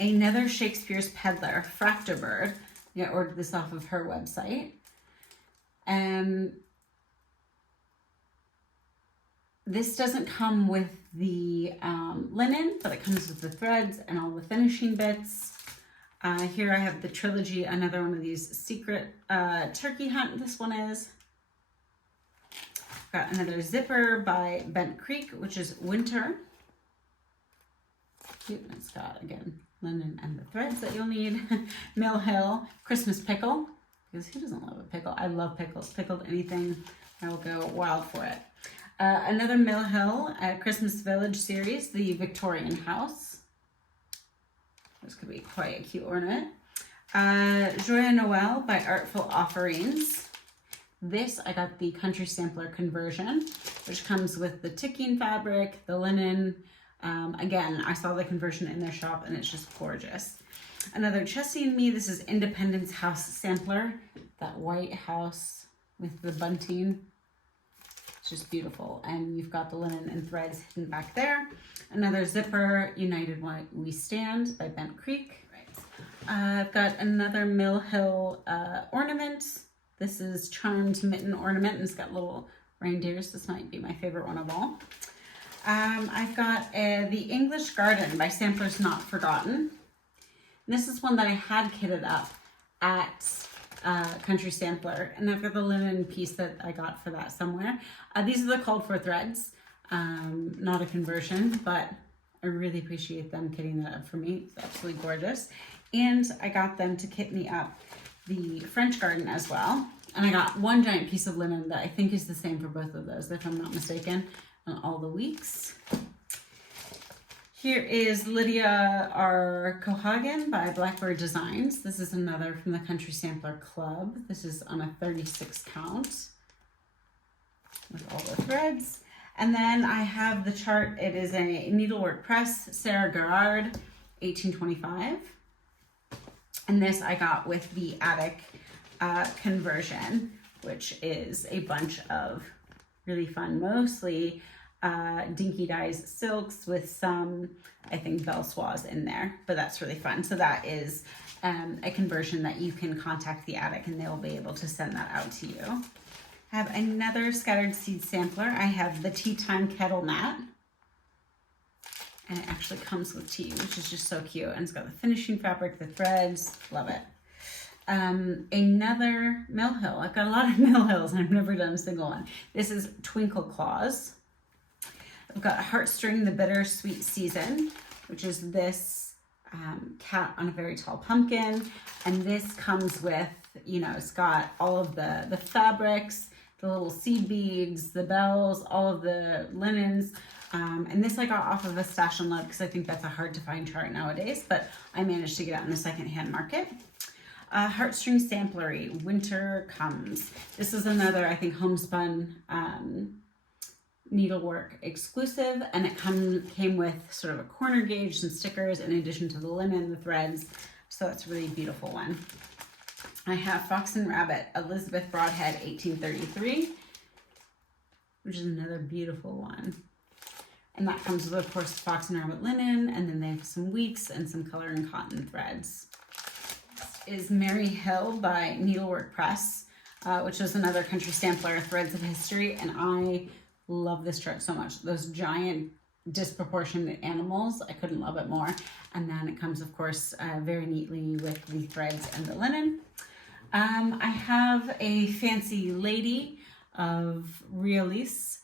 Another Shakespeare's Peddler, Fractabird. I ordered this off of her website. This doesn't come with the linen, but it comes with the threads and all the finishing bits. Here I have the Trilogy, another one of these secret turkey hunt. This one is. Got another zipper by Bent Creek, which is Winter. Cute. It's got, again, linen and the threads that you'll need. Mill Hill, Christmas pickle, because who doesn't love a pickle? I love pickles. Pickled anything, I will go wild for it. Another Mill Hill Christmas Village series, the Victorian House. This could be quite a cute ornament. Joyeux Noel by Artful Offerings. This, I got the Country Sampler conversion, which comes with the ticking fabric, the linen. Again, I saw the conversion in their shop and it's just gorgeous. Another Chessie and Me, this is Independence House Sampler. That white house with the bunting. It's just beautiful. And you've got the linen and threads hidden back there. Another zipper, United We Stand by Bent Creek. I've got another Mill Hill ornament. This is Charmed Mitten Ornament, and it's got little reindeers. This might be my favorite one of all. I've got the English Garden by Samplers Not Forgotten. And this is one that I had kitted up at Country Sampler, and I've got the linen piece that I got for that somewhere. These are the called for threads, not a conversion, but I really appreciate them kitting that up for me. It's absolutely gorgeous. And I got them to kit me up the French garden as well. And I got one giant piece of linen that I think is the same for both of those, if I'm not mistaken, on all the weeks. Here is Lydia R. Cohagen by Blackbird Designs. This is another from the Country Sampler Club. This is on a 36 count with all the threads. And then I have the chart. It is a needlework press, Sarah Gerard, 1825. And this I got with the Attic conversion, which is a bunch of really fun, mostly dinky dyes silks with some, I think, Belsoise in there, but that's really fun. So that is a conversion that you can contact the Attic and they'll be able to send that out to you. I have another scattered seed sampler. I have the Tea Time Kettle Mat, and it actually comes with tea, which is just so cute. And it's got the finishing fabric, the threads, love it. Another Mill Hill. I've got a lot of Mill Hills and I've never done a single one. This is Twinkle Claws. I've got Heartstring, the Bittersweet Season, which is this cat on a very tall pumpkin. And this comes with, you know, it's got all of the fabrics, the little seed beads, the bells, all of the linens. And this I got off of a Stash and Love because I think that's a hard to find chart nowadays, but I managed to get it on the secondhand market. Heartstring Samplery, Winter Comes. This is another, I think, homespun needlework exclusive, and it came with sort of a corner gauge, some stickers, in addition to the linen, the threads. So that's a really beautiful one. I have Fox and Rabbit, Elizabeth Broadhead, 1833, which is another beautiful one. And that comes with, of course, Fox and Rabbit linen, and then they have some weeks and some color and cotton threads. This is Mary Hill by Needlework Press, which is another Country Sampler, Threads of History, and I love this chart so much. Those giant disproportionate animals, I couldn't love it more. And then it comes, of course, very neatly with the threads and the linen. I have a Fancy Lady of Realis.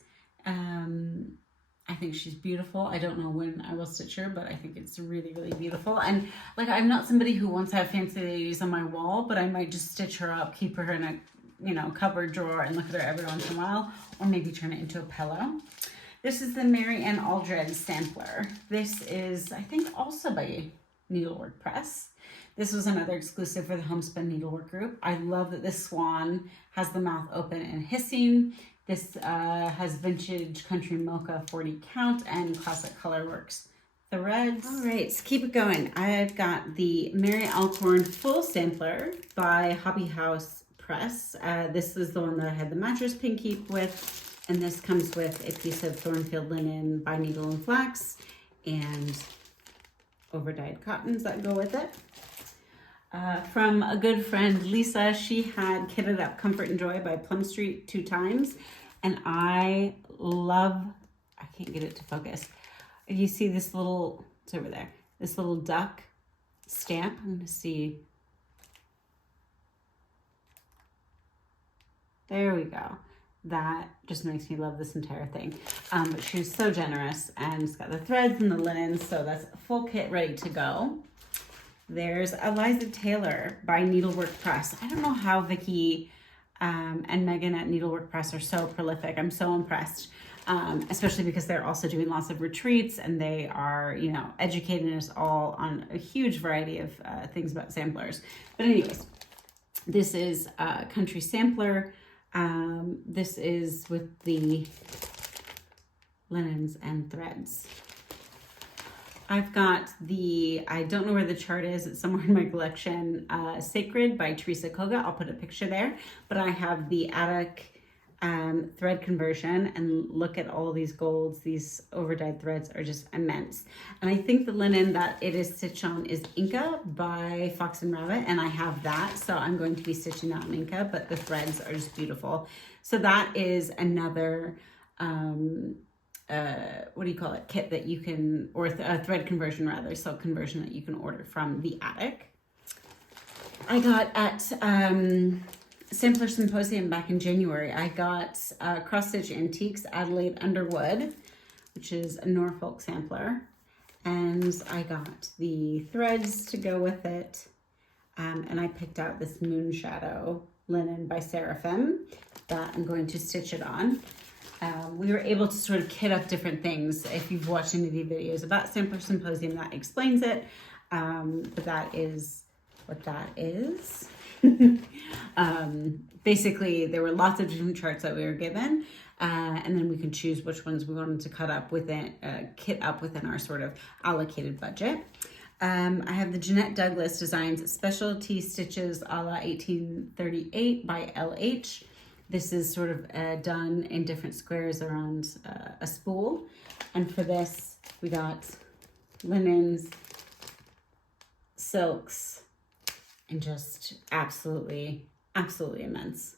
I think she's beautiful. I don't know when I will stitch her, but I think it's really, really beautiful. And like, I'm not somebody who wants to have Fancy Ladies on my wall, but I might just stitch her up, keep her in a, you know, cupboard drawer and look at her every once in a while, or maybe turn it into a pillow. This is the Mary Ann Aldred sampler. This is, I think, also by Needlework Press. This was another exclusive for the Homespun Needlework group. I love that this swan has the mouth open and hissing. This has vintage country mocha 40 count and classic colorworks threads. All right, let's keep it going. I've got the Mary Alcorn full sampler by Hobby House Press. This is the one that I had the mattress pin keep with, and this comes with a piece of Thornfield linen by Needle and Flax and overdyed cottons that go with it. From a good friend, Lisa, she had kitted up Comfort and Joy by Plum Street 2 times, and I love, I can't get it to focus. You see this little, it's over there, this little duck stamp. I'm gonna see. There we go. That just makes me love this entire thing. But she was so generous, and it's got the threads and the linen, so that's a full kit ready to go. There's Eliza Taylor by Needlework Press. I don't know how Vicki and Megan at Needlework Press are so prolific. I'm so impressed, especially because they're also doing lots of retreats, and they are, you know, educating us all on a huge variety of things about samplers. But anyways, this is a Country Sampler. This is with the linens and threads. I've got the, I don't know where the chart is, it's somewhere in my collection, Sacred by Teresa Koga. I'll put a picture there, but I have the Attic thread conversion, and look at all these golds. These overdyed threads are just immense. And I think the linen that it is stitched on is Inca by Fox and Rabbit, and I have that, so I'm going to be stitching that on Inca, but the threads are just beautiful. So that is another, what do you call it, kit that you can, or a thread conversion rather, silk conversion that you can order from the Attic. I got at Sampler Symposium back in January, I got Cross Stitch Antiques Adelaide Underwood, which is a Norfolk sampler, and I got the threads to go with it. And I picked out this Moon Shadow linen by Seraphim that I'm going to stitch it on. We were able to sort of kit up different things. If you've watched any of the videos about Sampler Symposium, that explains it. But that is what that is. Basically, there were lots of different charts that we were given, and then we could choose which ones we wanted to kit up within our sort of allocated budget. I have the Jeanette Douglas Designs Specialty Stitches a la 1838 by LH. This is sort of done in different squares around a spool. And for this, we got linens, silks, and just absolutely immense.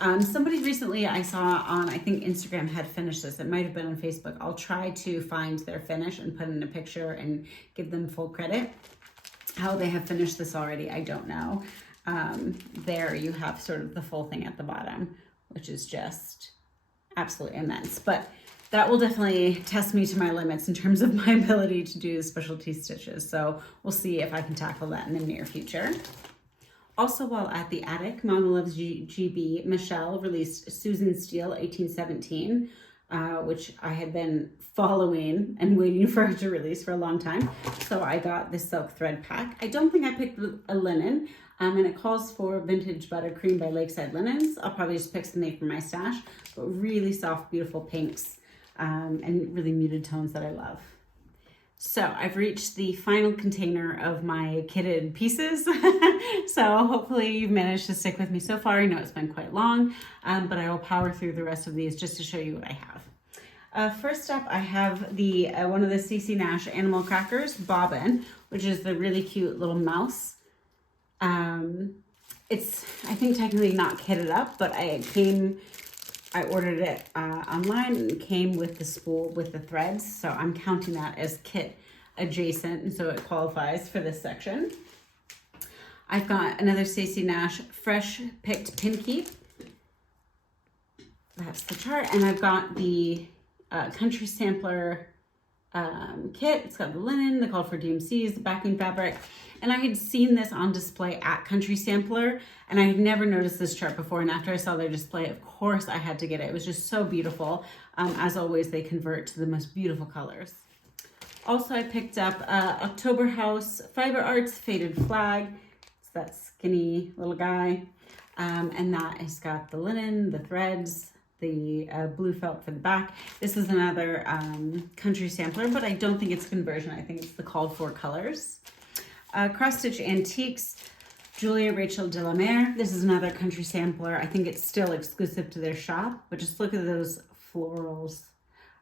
Somebody recently I saw on, I think Instagram had finished this. It might have been on Facebook. I'll try to find their finish and put in a picture and give them full credit. How they have finished this already, I don't know. There you have sort of the full thing at the bottom, which is just absolutely immense. But that will definitely test me to my limits in terms of my ability to do specialty stitches. So we'll see if I can tackle that in the near future. Also, while at the attic, Mama Loves GB, Michelle released Susan Steele 1817, which I had been following and waiting for her to release for a long time. So I got this silk thread pack. I don't think I picked a linen, and it calls for Vintage Buttercream by Lakeside Linens. I'll probably just pick something from my stash, but really soft, beautiful pinks, and really muted tones that I love. So I've reached the final container of my kitted pieces. So hopefully you've managed to stick with me so far. I know it's been quite long, but I will power through the rest of these just to show you what I have. First up, I have the one of the CC Nash Animal Crackers Bobbin, which is the really cute little mouse. It's, I think, technically not kitted up, but I ordered it online, and it came with the spool with the threads, so I'm counting that as kit adjacent, and so it qualifies for this section. I've got another Stacey Nash Fresh Picked Pin Keep. That's the chart, and I've got the Country Sampler kit. It's got the linen, the call for DMCs, the backing fabric, and I had seen this on display at Country Sampler, and I had never noticed this chart before, and after I saw their display, of course I had to get it. It was just so beautiful. As always, they convert to the most beautiful colors. Also, I picked up October House Fiber Arts Faded Flag. It's that skinny little guy, and that has got the linen, the threads, the blue felt for the back. This is another Country Sampler, but I don't think it's conversion. I think it's the called for colors. Cross Stitch Antiques, Julia Rachel de la Mer. This is another Country Sampler. I think it's still exclusive to their shop, but just look at those florals.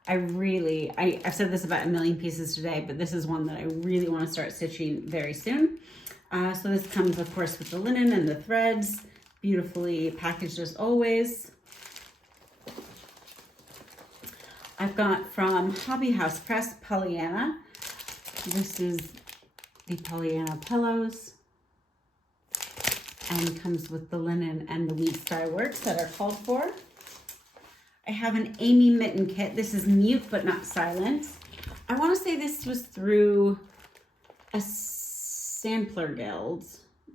I've said this about a million pieces today, but this is one that I really want to start stitching very soon. So this comes, of course, with the linen and the threads, beautifully packaged as always. I've got from Hobby House Press, Pollyanna. This is the Pollyanna pillows, and comes with the linen and the wheat dye works that are called for. I have an Amy mitten kit. This is mute but not silent. I want to say this was through a sampler guild,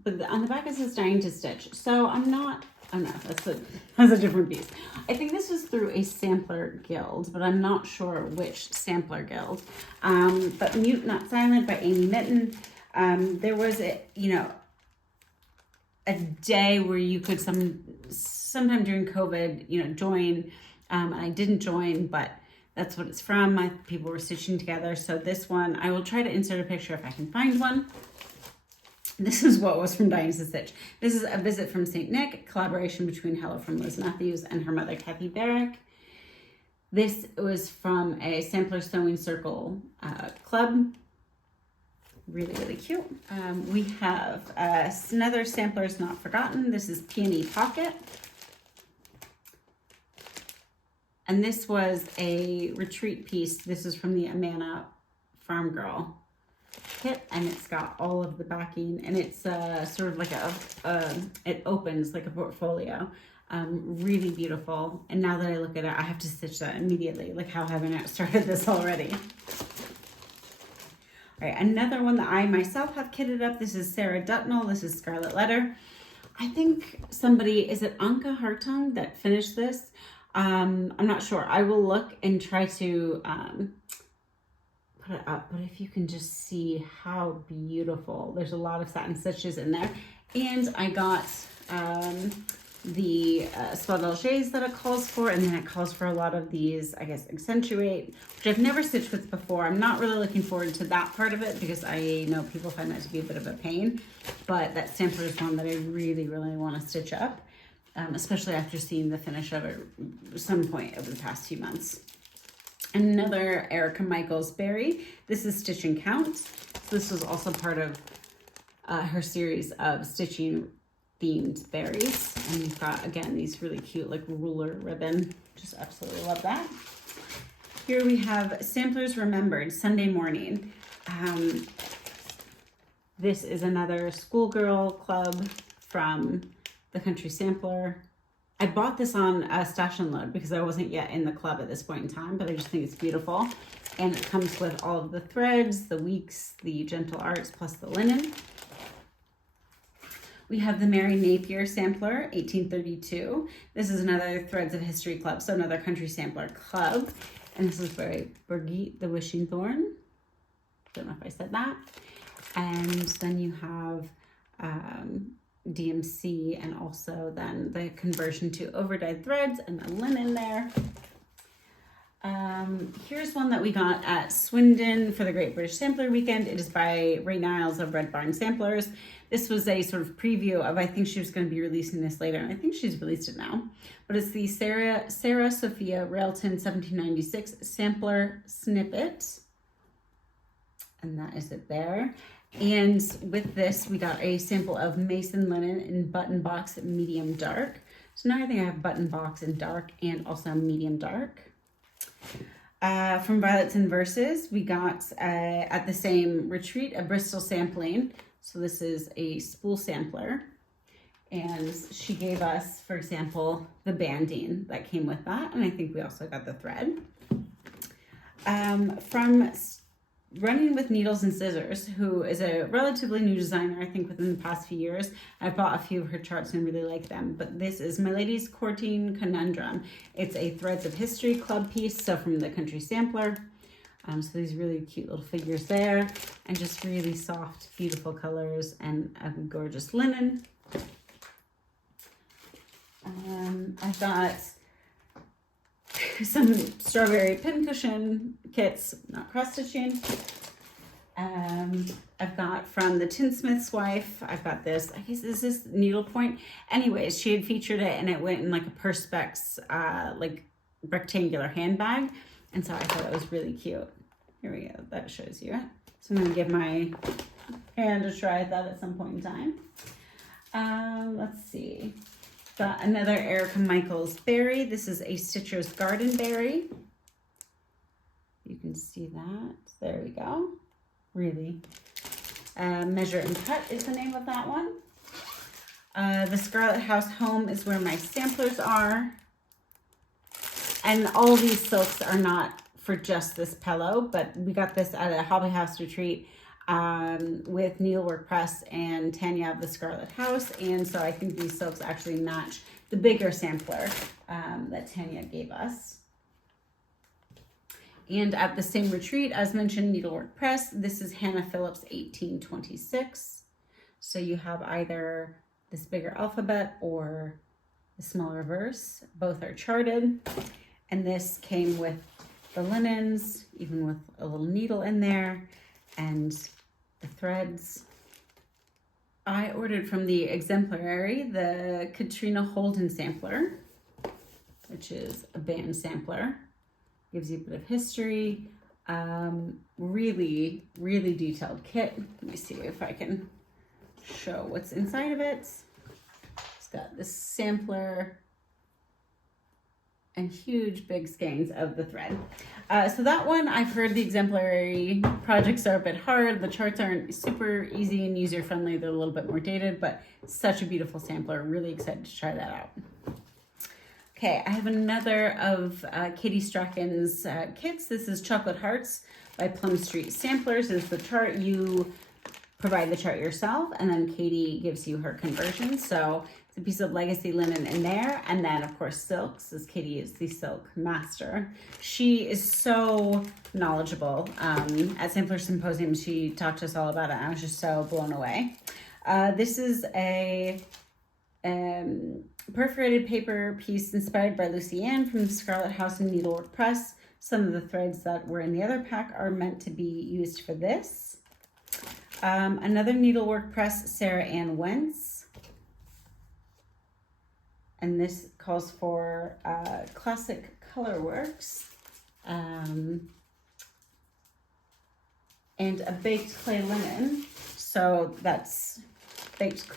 but on the back it says Dying to Stitch. So I'm not, oh no, that's a different piece. I think this was through a sampler guild, but I'm not sure which sampler guild. But Mute Not Silent by Amy Mitten. There was a day where you could sometime during COVID, join. And I didn't join, but that's what it's from. People were stitching together. So this one, I will try to insert a picture if I can find one. This is what was from Dying to Stitch. This is A Visit from St. Nick, collaboration between Hello from Liz Matthews and her mother, Kathy Barrick. This was from a Sampler Sewing Circle club. Really, really cute. We have another Sampler's Not Forgotten. This is Peony Pocket. And this was a retreat piece. This is from the Amana Farm Girl kit, and it's got all of the backing, and it's sort of like it opens like a portfolio. Really beautiful. And now that I look at it, I have to stitch that immediately. Like, how haven't I started this already? All right, another one that I myself have kitted up. This is Sarah Dutnell. This is Scarlet Letter. I think somebody, is it Anka Hartung that finished this? I'm not sure. I will look and try to put it up, but if you can just see how beautiful. There's a lot of satin stitches in there. And I got the Swadelges that it calls for, and then it calls for a lot of these, I guess, accentuate, which I've never stitched with before. I'm not really looking forward to that part of it because I know people find that to be a bit of a pain, but that sampler is one that I really, really want to stitch up, especially after seeing the finish of it at some point over the past few months. Another Erica Michaels berry. This is Stitch and Count. So this was also part of her series of stitching themed berries, and we've got, again, these really cute like ruler ribbon. Just absolutely love that. Here we have Samplers Remembered Sunday Morning. This is another schoolgirl club from the Country Sampler. I bought this on Stash and Load because I wasn't yet in the club at this point in time, but I just think it's beautiful, and it comes with all of the threads, the weeks, the gentle arts, plus the linen. We have the Mary Napier Sampler, 1832. This is another Threads of History club, so another Country Sampler club. And this is by Birgit the Wishing Thorn. Don't know if I said that. And then you have DMC, and also then the conversion to overdyed threads and the linen there. Here's one that we got at Swindon for the Great British Sampler Weekend. It is by Ray Niles of Red Barn Samplers. This was a sort of preview of, I think she was going to be releasing this later, and I think she's released it now. But it's the Sarah Sophia Railton 1796 Sampler Snippet. And that is it there. And with this, we got a sample of Mason linen in button box medium dark. So now I think I have button box in dark and also medium dark. From Violets and Verses, we got at the same retreat a Bristol sampling. So this is a spool sampler, and she gave us, for example, the banding that came with that, and I think we also got the thread. From Running with Needles and Scissors, who is a relatively new designer, I think within the past few years. I've bought a few of her charts and really like them, but this is My Lady's Courting Conundrum. It's a Threads of History club piece, so from the Country Sampler. So these really cute little figures there, and just really soft, beautiful colors, and a gorgeous linen. I got some strawberry pincushion kits, not cross stitching. I've got from the Tinsmith's Wife, I've got this, I guess this is needlepoint. Anyways, she had featured it, and it went in like a Perspex like rectangular handbag, and so I thought it was really cute. Here we go, that shows you it. So I'm gonna give my hand a try at that at some point in time. Let's see. Got another Erica Michaels berry. This is a Stitcher's Garden berry. You can see that. There we go. Really. Measure and Cut is the name of that one. The Scarlet House Home is where my samplers are. And all these silks are not for just this pillow, but we got this at a Hobby House retreat with Needlework Press and Tanya of the Scarlet House, and so I think these silks actually match the bigger sampler that Tanya gave us. And at the same retreat, as mentioned, Needlework Press, this is Hannah Phillips 1826. So you have either this bigger alphabet or the smaller verse. Both are charted, and this came with the linens, even with a little needle in there, and the threads. I ordered from the Exemplary the Katrina Holden sampler, which is a band sampler. Gives you a bit of history. Really, really detailed kit. Let me see if I can show what's inside of it. It's got this sampler and huge big skeins of the thread. So that one, I've heard the Exemplary projects are a bit hard. The charts aren't super easy and user-friendly. They're a little bit more dated, but such a beautiful sampler. Really excited to try that out. Okay, I have another of Katie Strachan's kits. This is Chocolate Hearts by Plum Street Samplers. Is the chart. You provide the chart yourself, and then Katie gives you her conversion. So it's a piece of legacy linen in there, and then of course silks, as Katie is the silk master. She is so knowledgeable. At Sampler Symposium, she talked to us all about it, and I was just so blown away. This is a perforated paper piece inspired by Lucy Ann from the Scarlet House and Needlework Press. Some of the threads that were in the other pack are meant to be used for this. Another Needlework Press, Sarah Ann Wentz. And this calls for Classic Colorworks. And a baked clay linen. So that's baked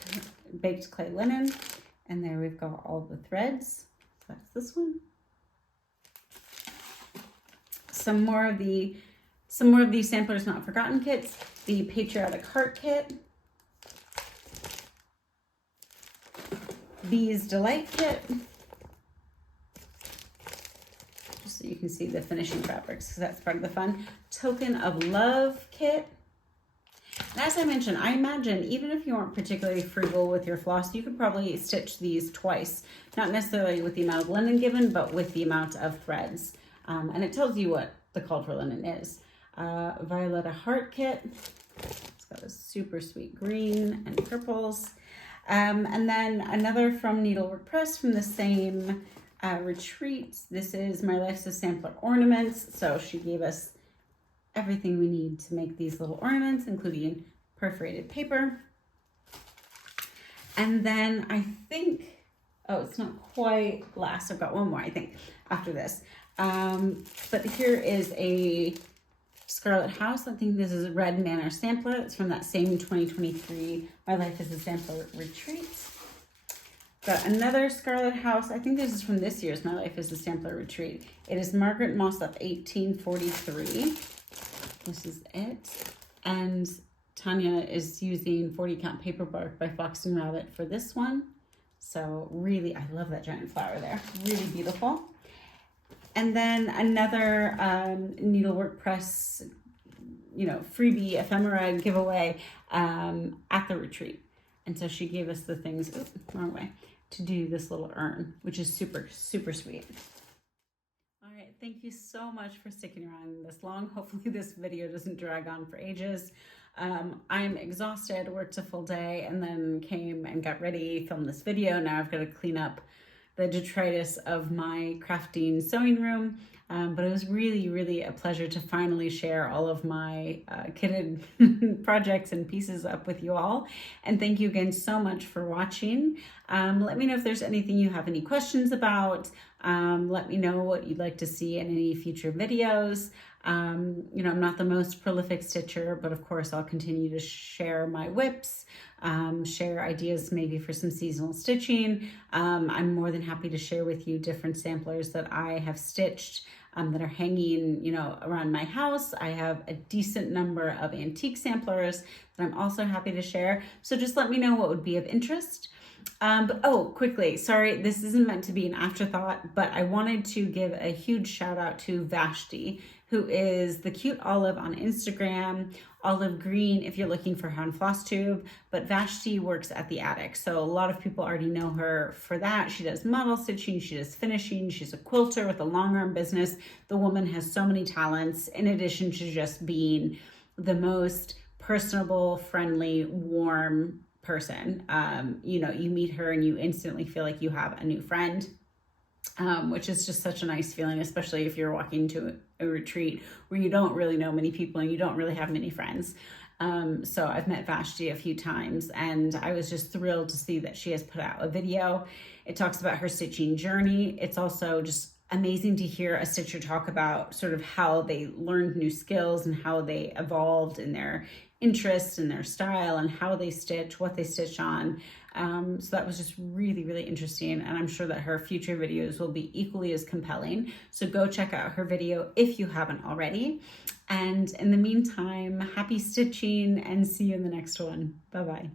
clay linen. And there we've got all the threads. That's this one. Some more of these Samplers Not Forgotten kits. The Patriotic Heart Kit. Bee's Delight Kit. Just so you can see the finishing fabrics, because that's part of the fun. Token of Love Kit. And as I mentioned, I imagine even if you aren't particularly frugal with your floss, you could probably stitch these twice. Not necessarily with the amount of linen given, but with the amount of threads. And it tells you what the called for linen is. Violetta Heart Kit. It's got a super sweet green and purples. And then another from Needlework Press from the same retreat. This is My Life's a Sampler Ornaments. So she gave us everything we need to make these little ornaments, including perforated paper. And then I think, oh, it's not quite last. I've got one more, I think, after this. But here is a Scarlet House. I think this is a Red Manor sampler. It's from that same 2023 My Life as a Sampler retreat. Got another Scarlet House. I think this is from this year's My Life as a Sampler retreat. It is Margaret Mossop 1843. This is it. And Tanya is using 40 count paper bark by Fox and Rabbit for this one. So really, I love that giant flower there. Really beautiful. And then another Needlework Press, freebie ephemera giveaway at the retreat. And so she gave us the things, oops, wrong way, to do this little urn, which is super, super sweet. All right, thank you so much for sticking around this long. Hopefully this video doesn't drag on for ages. I'm exhausted, worked a full day, and then came and got ready, filmed this video. Now I've got to clean up the detritus of my crafting sewing room. But it was really, really a pleasure to finally share all of my kitted projects and pieces up with you all. And thank you again so much for watching. Let me know if there's anything you have any questions about. Let me know what you'd like to see in any future videos. I'm not the most prolific stitcher, but of course I'll continue to share my whips, share ideas maybe for some seasonal stitching. I'm more than happy to share with you different samplers that I have stitched that are hanging, around my house. I have a decent number of antique samplers that I'm also happy to share. So just let me know what would be of interest. Quickly, sorry, this isn't meant to be an afterthought, but I wanted to give a huge shout out to Vashti, who is the cute olive on Instagram, olive green if you're looking for her on Flosstube, but Vashti works at the Attic. So a lot of people already know her for that. She does model stitching, she does finishing, she's a quilter with a long arm business. The woman has so many talents in addition to just being the most personable, friendly, warm person. You meet her and you instantly feel like you have a new friend, which is just such a nice feeling, especially if you're walking to a retreat where you don't really know many people and you don't really have many friends. So I've met Vashti a few times and I was just thrilled to see that she has put out a video. It talks about her stitching journey. It's also just amazing to hear a stitcher talk about sort of how they learned new skills and how they evolved in their interest and their style and how they stitch, what they stitch on. So that was just really, really interesting. And I'm sure that her future videos will be equally as compelling. So go check out her video if you haven't already. And in the meantime, happy stitching and see you in the next one. Bye-bye.